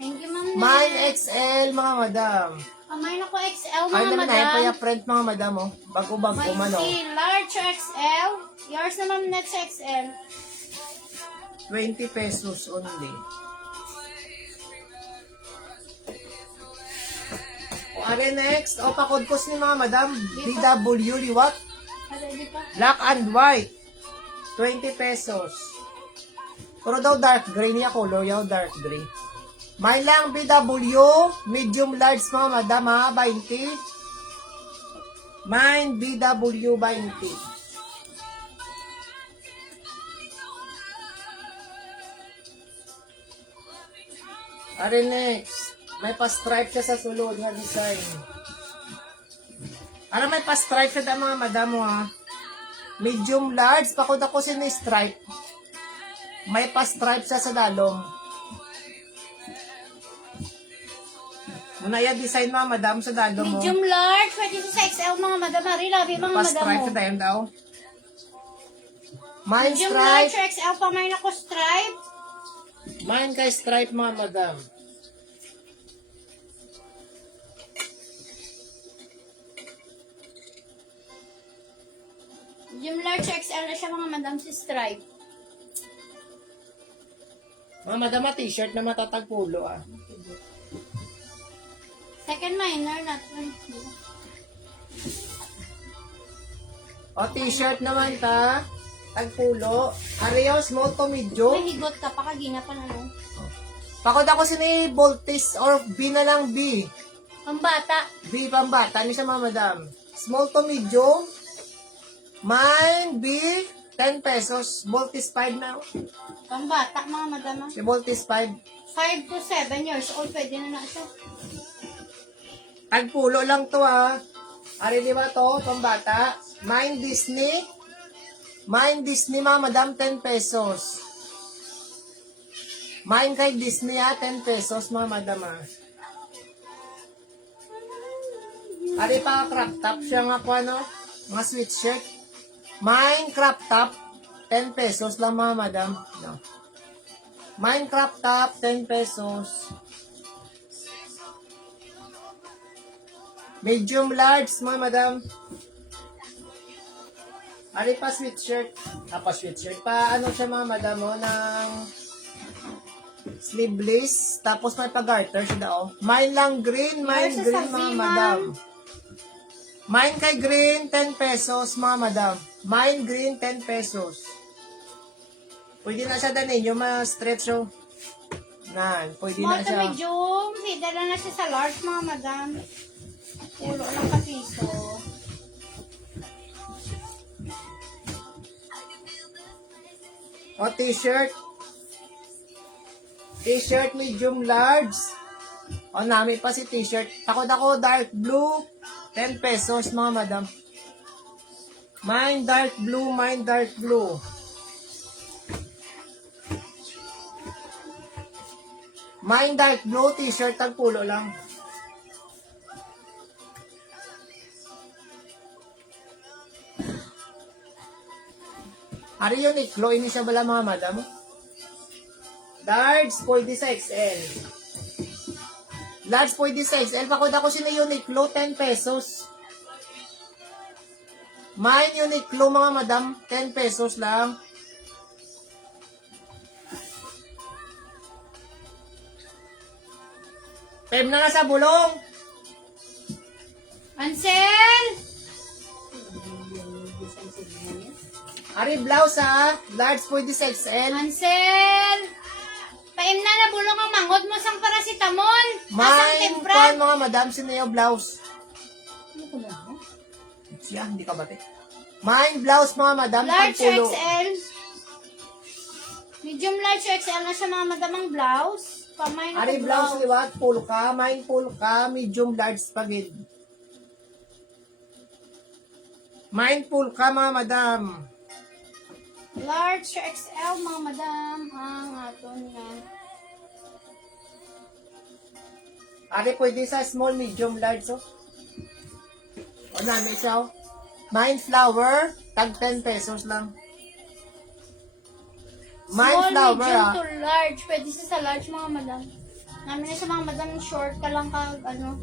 Thank you ma'am Mine Nets. XL, mga madam. Kamay na ko XL Ay, mga naman na madam. yung print mga madam, oh. Bago-bago man, oh. Large XL. Yours na ma'am Nets XL. 20 pesos only. O, are next. O, pakod ko ni mga madam. DW liwat. Ready pa? Black and white. 20 pesos. Pero daw dark gray niya color. Yaw dark gray. May lang BW. Medium large mga madam ha. 20. Mine BW 20. Are next. May pa-stripe siya sa sulod na design. Ano may pa-stripe siya mga madam mo ha. Medium large. Pakod ako sin stripe. May pa-stripe siya sa dalong. Muna yung design mga madam sa dalong mo. Medium large. Pwede sa XL mga madam. Ari, labi mga madam Pa-stripe mo. sa dayon daw. Mine Medium large stripe. XL pa may nako stripe. Mine kay stripe mga madam. Medium large XL na siya mga madam si stripe. Mga madam t-shirt na matatagpulo ah. Second minor na. O t-shirt naman ta. Tagpulo. Ariyo small to medium. May higot ka pa kagina pa na no. Pakod ako sini Voltis or B na lang B. Pambata. B pambata ni siya mga madam. Small to medium. Mine B 10 pesos. Voltis 5 na. Pambata mga madam. Si Voltis 5. 5 to 7 years old. Pwede na na siya. Tagpulo lang to ah. Ari di ba to? Pambata. Mine Disney. Mine Disney mga madam 10 pesos. Mine kay Disney ah 10 pesos mga madam ah. Ari pa crop top siya nga po ano. Mga sweatshirt. Mine crop top 10 pesos lang mga madam. No. Mine crop top 10 pesos. Medium large mga madam. Ari pa sweatshirt. Pa sweatshirt. Pa ano siya mga madam mo ng sleeveless. Tapos may pa-garter siya daw. Mine lang green. Mine Versus green sa mga V, madam. Mine kay green 10 pesos mga madam. Mine green 10 pesos. Pwede na siya danin yung ma-stretch oh. Nan, pwede Small na to siya. medium. Dala na siya sa large mga madam. Ulo lang ka piso. O, t-shirt. T-shirt medium large. O, namin pa si t-shirt. Takot ako, dark blue. 10 pesos, mga madam. Mine dark blue, mine dark blue. Mine dark blue, t-shirt, tagpulo lang. Hari yun, Niklo, ini siya bala mga madam. Large, pwede sa XL. Large, pwede sa XL. Pakod ako sila Uniqlo, 10 pesos. Mine Uniqlo, mga madam, 10 pesos lang. Pem na nga sa bulong. Ansel! Ari, blouse ha. Large, pwede sa XL. Ansel! Paim na nabulong ang manghod mo sang paracetamol. Asang Mine, tempra. pan, mga madam, sino yung blouse? Ano ko na? Siya, hindi ka bate. Mine, blouse, mga madam, Large tagpulo. XL. Medium large XL na siya mga madamang blouse. Pamay na Ari, to blouse, liwat, full ka. Mine, full ka. Medium, large, pagid. Mine, full ka, mga madam. Large XL mga madam. Ang aton nga. Ari, pwede sa small, medium, large, oh. O, namin siya, oh. Mine flower, tag 10 pesos lang. Mine Small, flower, medium ah. to large. Pwede siya sa large mga madam. Namin na siya mga madam short ka lang ka ano.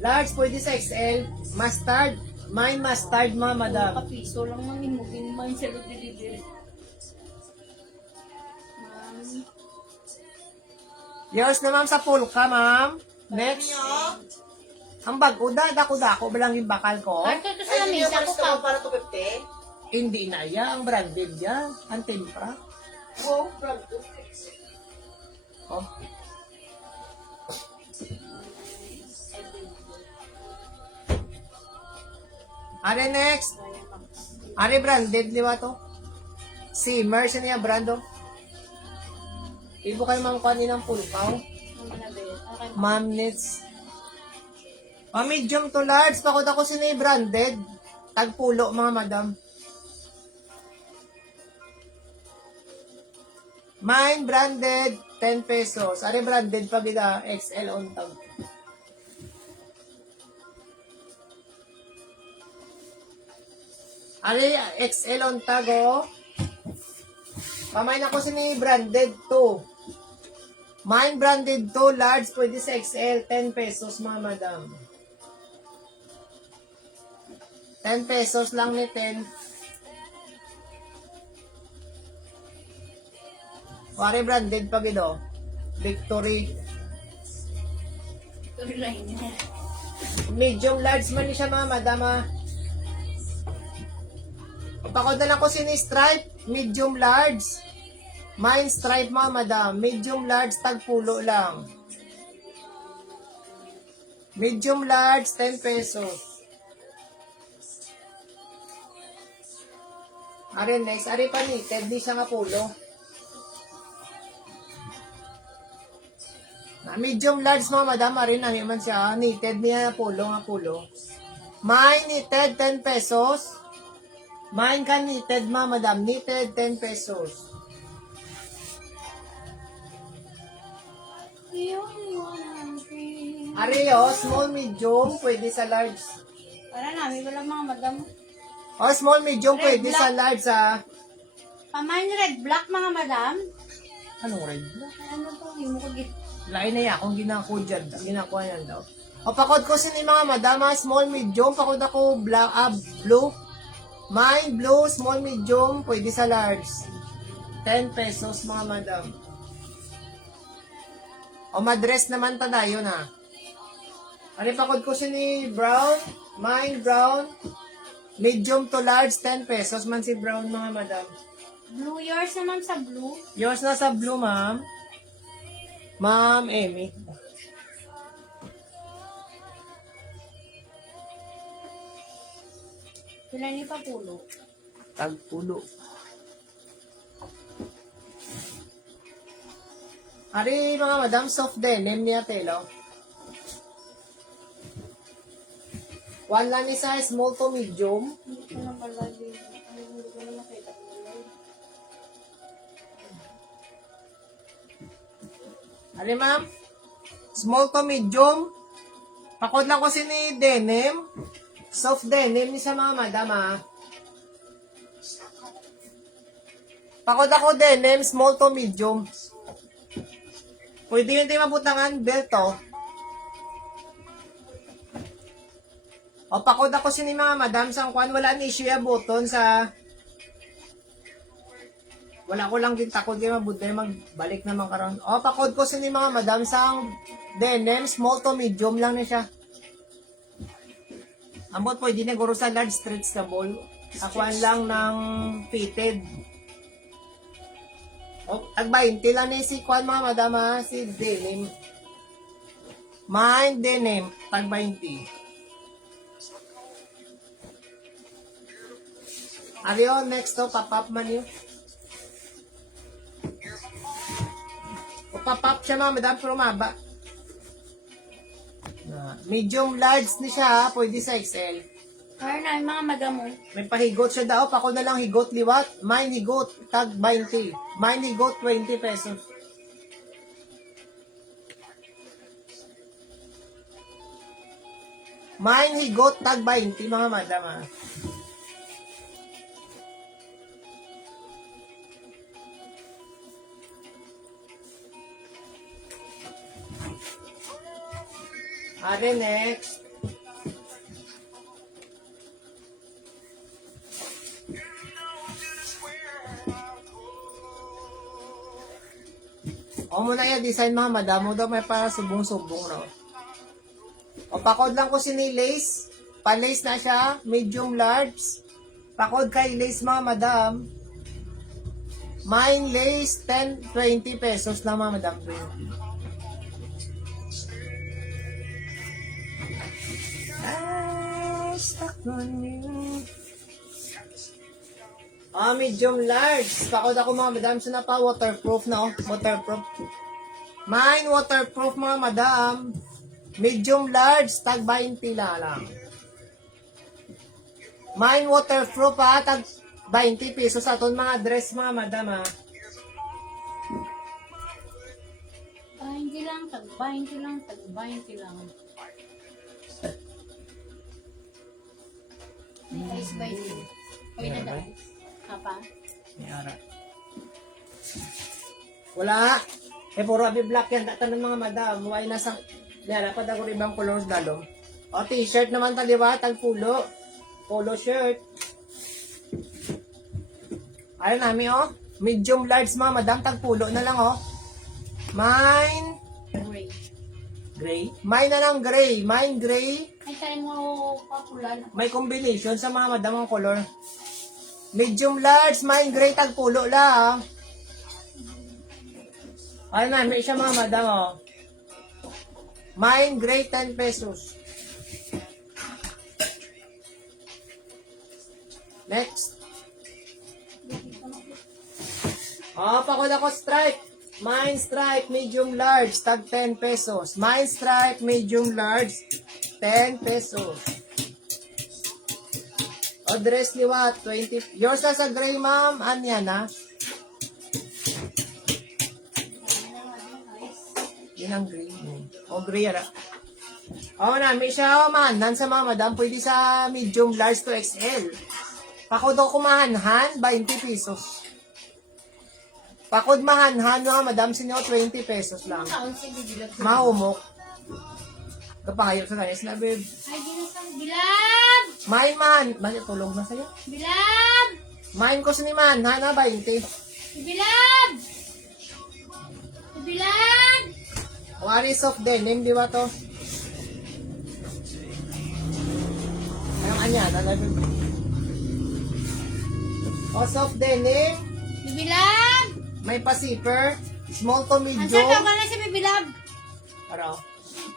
Large, pwede sa XL. Mustard. Mine mustard, mga madam. Kapiso lang man mo ginman sa loob delivery. Yours na, ma'am, sa full ka, ma'am. Next. Ang bago, dako-dako, balang yung bakal ko. Arto to sa lamesa ko ka. para to 50? Hindi na yan, ang branded yan. Ang tempra. Oo, branded. Oh. Are next. Are branded, di ba to? Simmer, siya niya brando. Ibo kayo mga kaninang pulpaw. Ma'am needs. Medium to large. Pakot ako sino yung branded. Tagpulo, mga madam. Mine branded, 10 pesos. Are branded pa gida, XL on tag. Are XL on tag, oh. Pamain ako sino yung branded to. Mine branded to, large, pwede sa XL, 10 pesos, mga madam. 10 pesos lang ni 10. Wari branded pa gido. Victory. Medium large man ni siya, mga madam, ah. Pakod na lang ko sini stripe, medium large. Mine stripe, mga madam, medium large, tagpulo lang. Medium large, 10 pesos. Are next, are pa ni, di siya nga pulo. Medium large, mga madam, are namin man siya, knitted niya nga pulo. Mine knitted, 10 pesos. Mine ka knitted, mga madam, knitted, 10 pesos. Areo, small, medium, pwede sa large. Para namin wala mga madam. O, small, medium, Red, pwede black. sa large, ah. Pamain red black mga madam. Anong red? Ano to? Hindi mo ko git. Lain na yan, kung ginako dyan, ginakuha yan daw. O, pakod ko sini mga madam, ah, small, medium, pakod ako black, blue. Mine, blue, small, medium, pwede sa large. 10 pesos, mga madam. O, madress naman tadayo na. Ano pakod ko sini brown, mine, brown, medium to large, 10 pesos man si brown, mga madam. Blue yours naman sa blue. Yours na sa blue, ma'am. Ma'am Amy. Sila ni Papulo. Tagpulo. Ari mga madam, soft denim niya telo. One lang ni size, small to medium. Hindi ko na palagi. Hindi ko na makita. Ari ma'am, small to medium. Pakod lang ko ni denim. Soft denim ni sa mga madam ah. Pakod ako denim, small to medium. Pwede yun tayo mabutangan, belt oh. O pakod ako sini mga madam sang kwan, wala ni issue ya button sa wala ko lang din takod kay mabuti magbalik naman karon. O pakod ko sini mga madam sang denim, small to medium lang ni siya. Ambot pwede na guro sa large stretchable. Akuan lang ng fitted. O, tag 20 lang ni si kwan mga madam ha, si denim. Mine denim, tag 20. Ariyo, next to, pop-up man yun. O pop-up siya mga madam, pero maba. Medium large ni siya ha, pwede sa XL. Kaya na, yung mga madam mo. May pahigot siya daw, pako na lang higot liwat. Mine higot, tag 20. Mine higot, 20 pesos. Mine higot, tag 20 mga madam ha. Are next. O muna yan, design mga madam mo daw may para subong-subong no. O pakod lang ko sini lace. Pa-lace na siya, medium large. Pakod kay lace mga madam. Mine lace, 10, 20 pesos lang mga madam. 20. Stuck on you. Medium large. Pakod ako mga madam. So na pa waterproof na oh. Waterproof. Mine waterproof mga madam. Medium large. Tag 20 lang. Mine waterproof ha. Tag 20 pesos. Aton mga dress mga madam ha. 20 lang, tag 20 lang, tag 20 lang. May ice by you. Pwede na daw. Apa? Mayara. Wala. Puro abi black yan. Datan ng mga madam. Huwag nasa... Yara pa dago ibang colors dalo. O t-shirt naman ta diba? Tag pulo. Polo shirt. Ayun namin oh. Medium large mga madam. Tag pulo na lang oh. Mine. Gray. Gray. Mine na lang gray. Mine gray. Ay, tayo mo papulan. May combination sa mga madam ang color. Medium large. Mine gray. Tag pulo lang. Ayun namin siya mga madam oh. Mine gray 10 pesos. Next. Pakod ako stripe. Mine stripe medium large tag 10 pesos. Mine stripe medium large 10 pesos. O dress liwat 20. Yours sa gray ma'am. Anya na? Yun ang gray. O gray ara. O namin siya mahanan sa mga madam. Pwede sa medium large to XL. Pakod ako kumahanhan 20 pesos. Pakod mahanhan mga madam sinyo 20 pesos lang. Kaon si Bibilab. Mahumok. Kapangayot sa tayo na babe. Ay, di na sa Bilab! Main man. Bakit tulog na sa'yo? Bilab! Main ko siniman. Hana 20. Bilab! Bilab! Waris of denim, di ba to? Ayong anya, nalagay. O soft denim, Bilab! may pa-zipper, small to Ang medium. sarap ka na si Bilab! Ano?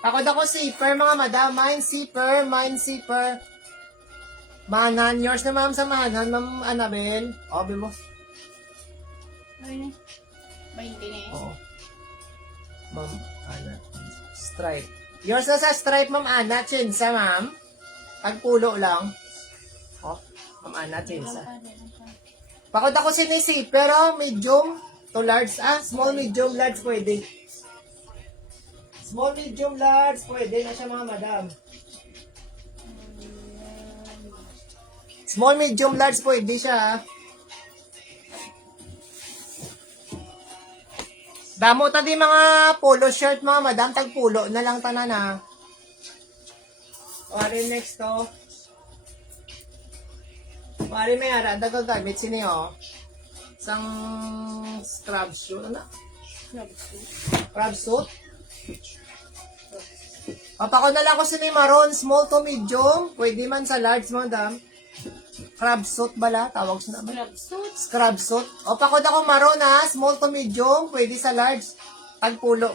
Pakod ako zipper, mga madam. Mine zipper, mine zipper. Mahanan, yours na ma'am sa mahanan, ma'am Annabel. O, mo. Ayun eh. 20 na eh. Oo. Ma'am Ana. Stripe. Yours na sa stripe, ma'am Ana. Chinsa, ma'am. Tagpulo lang. O, ma'am Ana, chinsa. Pakot ako sinisi, pero medium to large. Small, medium, large pwede. Small, medium, large pwede na siya mga madam. Small, medium, large pwede siya. Damo tadi mga polo shirt mga madam, tagpulo na lang tanan na. Wari next to. Wari may ara, dagagamit siniyo. Isang scrub suit, ano? Scrub suit? Papako na lang ko sini maroon, small to medium. Pwede man sa large, madam. Scrub suit bala, tawag sa naman. Club suit. Scrub suit. O pakod ako maroon ha, small to medium, pwede sa large. Tagpulo.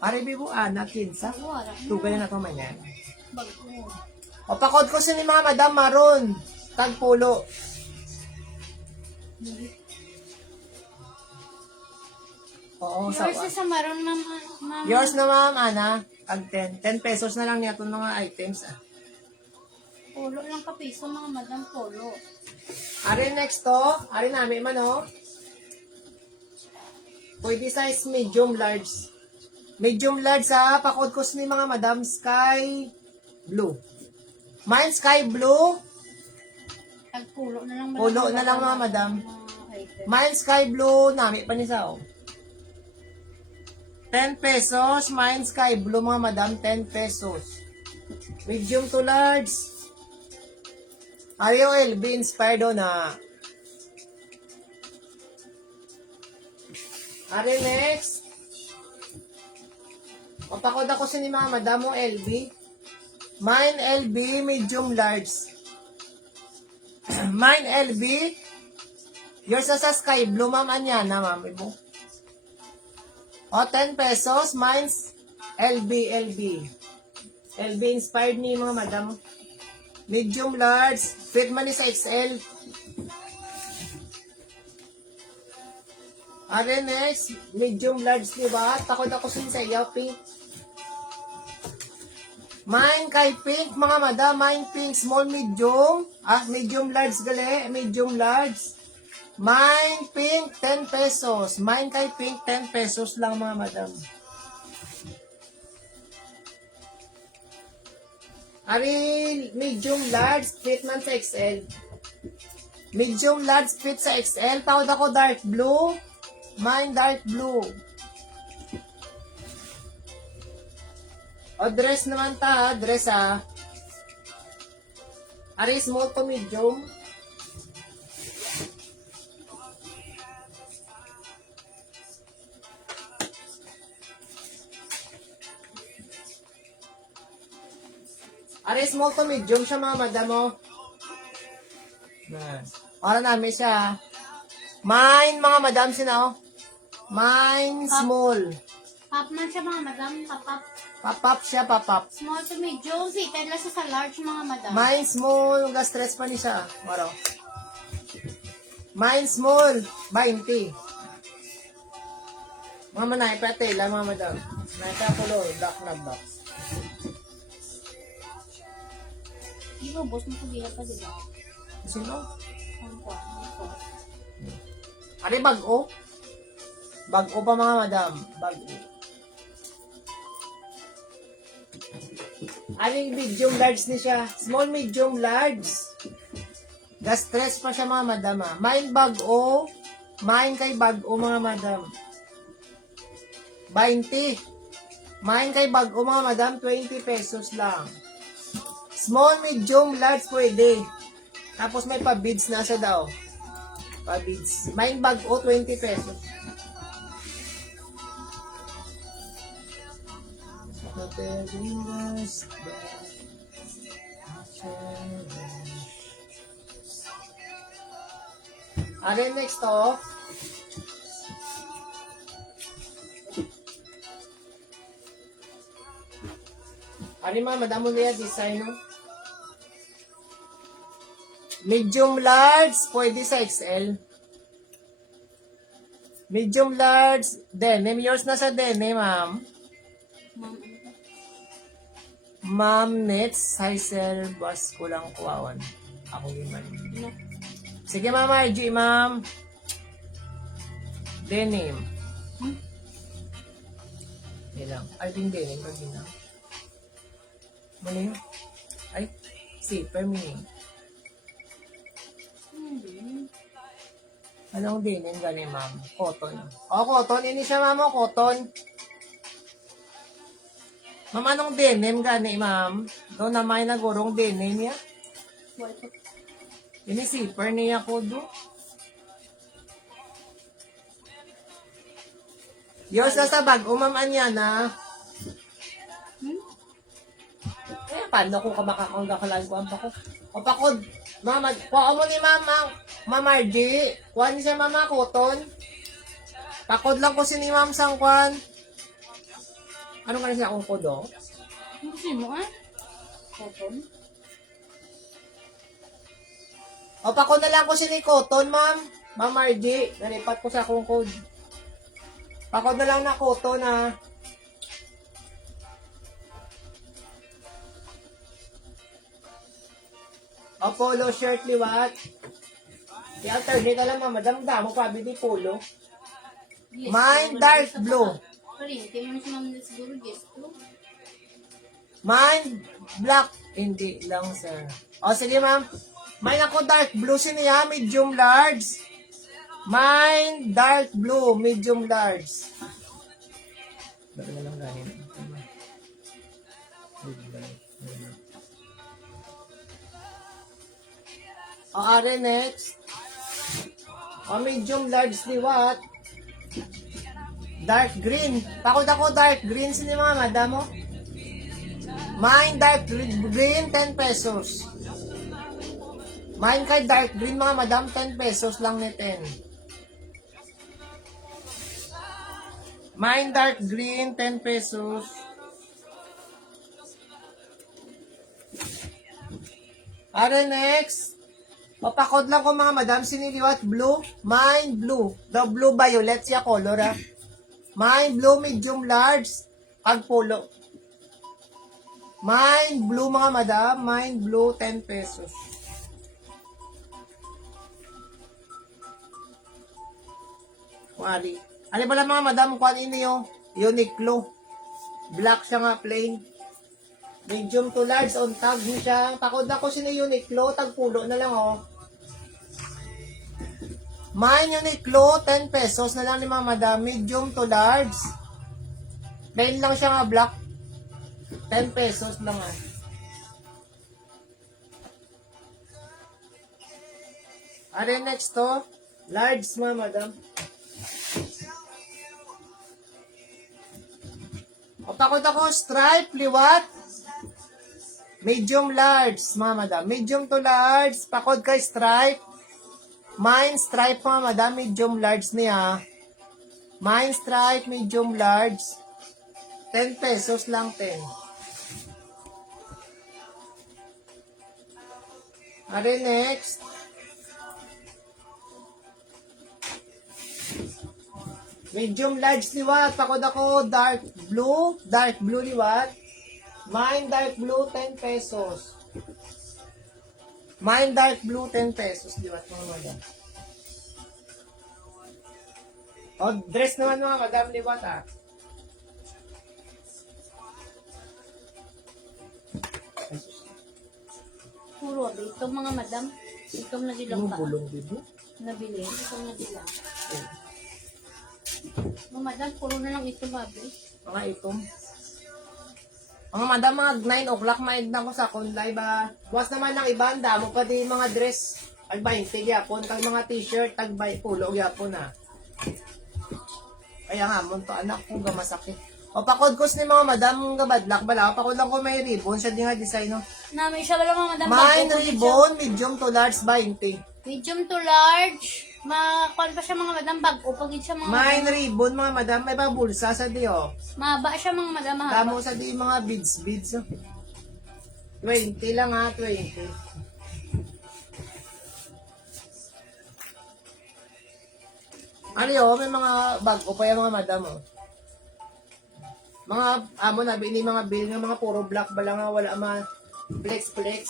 Pare bibu anak, kinsa. Wala. Tugay na ito man yan. Bago. O pakod ko sini mga madam maroon. Tagpulo. Oo, Yours sawa. na sa maroon naman, ma'am. Yours na ma'am, Ana. Ag 10. 10 pesos na lang niya itong mga items. Polo lang kapiso, mga madam, polo. Ari next to. Ari namin man oh. Pwede size medium large. Medium large ha. Pakod ko ni mga madam sky blue. Mine sky blue. Tagpulo na lang. Pulo na lang mga madam. Mga item. Mine sky blue. Nami pa ni sao. 10 pesos. Mine sky blue mga madam. 10 pesos. Medium to large. Ayo LB inspired na. Ari next. Papakod ako sa ni mga madam mo LB. Mine LB medium large. Mine LB. Yours na sa sky blue ma'am anya na ma'am ibo. O 10 pesos. Mine's LB. LB inspired ni mga madam. Medium large. Fit man ni sa XL. Are next. Medium large diba? Takod ako sa iyo. Pink. Mine kay pink mga madam. Mine pink. Small medium. Medium large gali. Medium large. Mine pink 10 pesos. Mine kay pink 10 pesos lang mga madam. Ari, medium large, fit man sa XL. Medium large, fit sa XL. Tawad ako dark blue. Mine dark blue. O dress naman ta, dress ha. Ari, small to medium. Ari, small to medium siya mga madam mo. Para namin siya. Mine mga madam sina oh. Mine small. Pop man siya, mga madam. Pop-up. Pop-up siya, pop-up. Small to medium. Fitted lang siya sa large, mga madam. Mine small, ga-stress pa ni siya. Maro. Mine small, 20. Mga manay, patela mga madam. Nakapulo, black na box. Ikaw, boss mo kubihan pa, diba? Sino? Ang ko. Ari, bag-o? Bag-o pa mga madam. Bag-o. Ari, medium large ni siya. Small, medium, large. Ga-stress pa siya mga madam ha. Mine bag-o. Mine kay bag-o mga madam. 20. Mine kay bag-o mga madam. 20 pesos lang. Small, medium, large pwede. Tapos may pa-beads na siya daw. Pa-beads. Mine bag-o 20 pesos. Are next to. Are Ano mga madam mo niya design, no? Medium large, pwede sa XL. Medium large, denim. Yours na sa denim, ma'am. Ma'am, ano ba? Ma'am Nets, hi sir, boss ko lang kuwawan. Ako yung man. Ano? Sige, ma'am RG, ma'am. Denim. Ilang. Ay, din denim. Pag ina. Ano yun? Ay, zipper meaning. Anong denim gani, ma'am? Cotton. Oh, cotton. Ini siya, ma'am. Oh, cotton. Ma'am, anong denim gani, ma'am? Doon na may nagurong denim niya. White. Ini zipper niya ko do. Yours na sa bag. Ma'am, anya na. Eh, paano kung kamakakanggakalagwan pa ko? O pakod. Mama, kuha mo ni mama. Mama Margie. Kuha ni siya mama, cotton. Pakod lang ko si ni ma'am sangkwan. Ano nga siya akong kodo? Ano kasi mo ah? Cotton? O pakod na lang ko si ni cotton, ma'am. Ma'am Margie. Nalipat ko sa akong code. Pakod na lang na cotton, ha. O, polo shirt, liwat. I-alternate na lang, ma'am. Madam, damo pa, di polo. Yes. Mine, dark blue. Kuryente mo si ma'am na siguro guest ko. Mine, black. Hindi lang, sir. O, sige, ma'am. Mine ako, dark blue. Siniya, medium large. Mine, dark blue, medium large. Ba't na lang ganin? O, are next. O, medium large ni what? Dark green. Pakod ako dark green. Sino yung mga madam mo? Mine dark green, 10 pesos. Mine kay dark green, mga madam, 10 pesos lang ni 10. Mine dark green, 10 pesos. Are next. Papakod lang ko mga madam, siniliwat blue. Mine blue. The blue violet siya color, ha. Mine blue, medium large. Pagpulo. Mine blue mga madam. Mine blue, 10 pesos. Wali. Ano ba lang mga madam, kung ano yung Uniqlo. Black siya nga, plain. Medium to large, on tag din siya. Pakod na ko sino Uniqlo, tagpulo na lang, oh. Mine Uniqlo, 10 pesos na lang ni mga madam. Medium to large. Plain lang siya nga, black. 10 pesos lang, ah. Ano next to? Large, mga madam. O, pakot ako, stripe, liwat. Medium large, mga madam. Medium to large, pakod kay stripe. Mine stripe, mga madam, medium large niya. Mine stripe, medium large. 10 pesos lang, 10. Are next. Medium large liwat. Pakod ako, dark blue. Dark blue liwat. Mine dark blue, 10 pesos. Mine dark blue, 10 pesos liwat mga madam. O, dress naman mga madam liwat, ah. Puro, ito mga madam. Itong nadilang Yung pa. bulong dito. Nabili. Itong nadilang. Mga madam, puro na lang ito, babi. Mga itom. Mga madam, mga 9 o'clock, maid na ko sa live, ah. Buwas naman ng iba, ang damo pa di mga dress. Tag 20 yapon, tag mga t-shirt, tag pulo yapon, ah. Kaya nga, munto anak kong gamasakit. O, pakod ko ni mga madam gabadlak, bala. Pakod lang ko may ribbon, siya di nga design, no. Na, may siya lang mga madam. Mine bago po ribbon, medium to large, 20. siya. Medium to large. Makuan pa siya mga madam. Bago pag siya mga Mine madam. ribbon, mga madam, may babulsa sa di, oh. Mahaba siya mga madam. Mahaba. Tamo sa di mga beads, oh. 20 lang ha, 20. Ano yun, may mga bago pa yung mga madam oh. Mga amo na, bini mga bill ng mga puro black ba lang wala mga flex.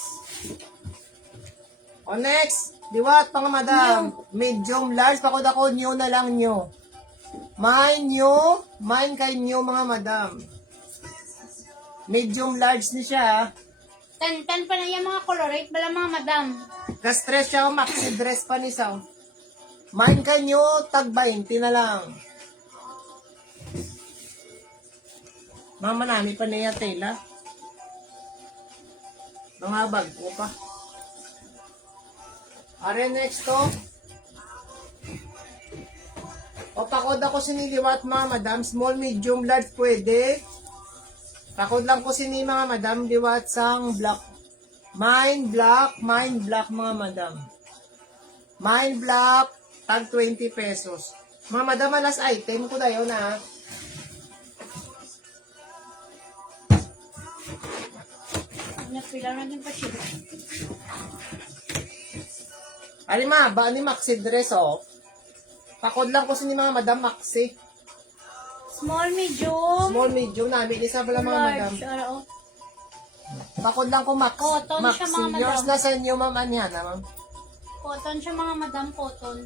O next, diwat pa nga madam. Medium, large, pakod ako, new na lang new. Mine kay new mga madam. Medium, large ni siya. 10 pa na yung mga colorate bala mga madam. Ka-stress siya, maxi dress pa ni Sao. Mine kay new, tag 20 na lang. Mga manami pa niya tela. Mga bag ko pa. Are next to. O pakod ako siniliwat mga madam. Small, medium, large pwede. Pakod lang ko sini mga madam. Liwat sang black. Mine black mga madam. Mine black. Tag 20 pesos. Mga madam, alas item ko dayo na. Napilaw na din pa siya. Alima, ba ni maxi dress oh. Pakod lang ko sini mga madam maxi. Small, medium, Small, medium namin. Isa pala mga madam. large. Ara, oh. Pakod lang ko max. Cotton siya, maxi. mga madam. Yours na sa inyo, ma'am Anyana, ma'am. Cotton siya mga madam, cotton.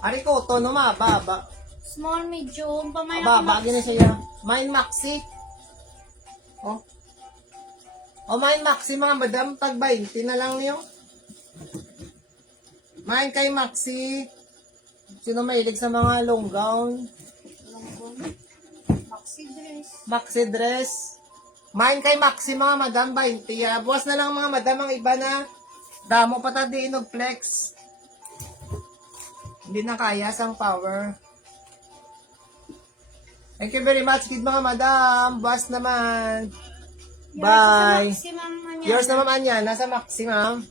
Ari ko, to no mababa. Small, medium, pamay na Mababa, gini siya. Mine maxi. Oh. O mine maxi mga madam, tag 20 na lang niyo. Mine kay maxi. Sino mahilig sa mga long gown? maxi dress. Maxi dress. Mine kay maxi mga madam, 20. Buwas na lang mga madam, ang iba na. Damo pa ta di inog flex. Hindi na kaya sang power. Thank you very much, kid mga madam. Buwas naman. Bye. Maximum man yan. Yours naman yan, nasa maximum.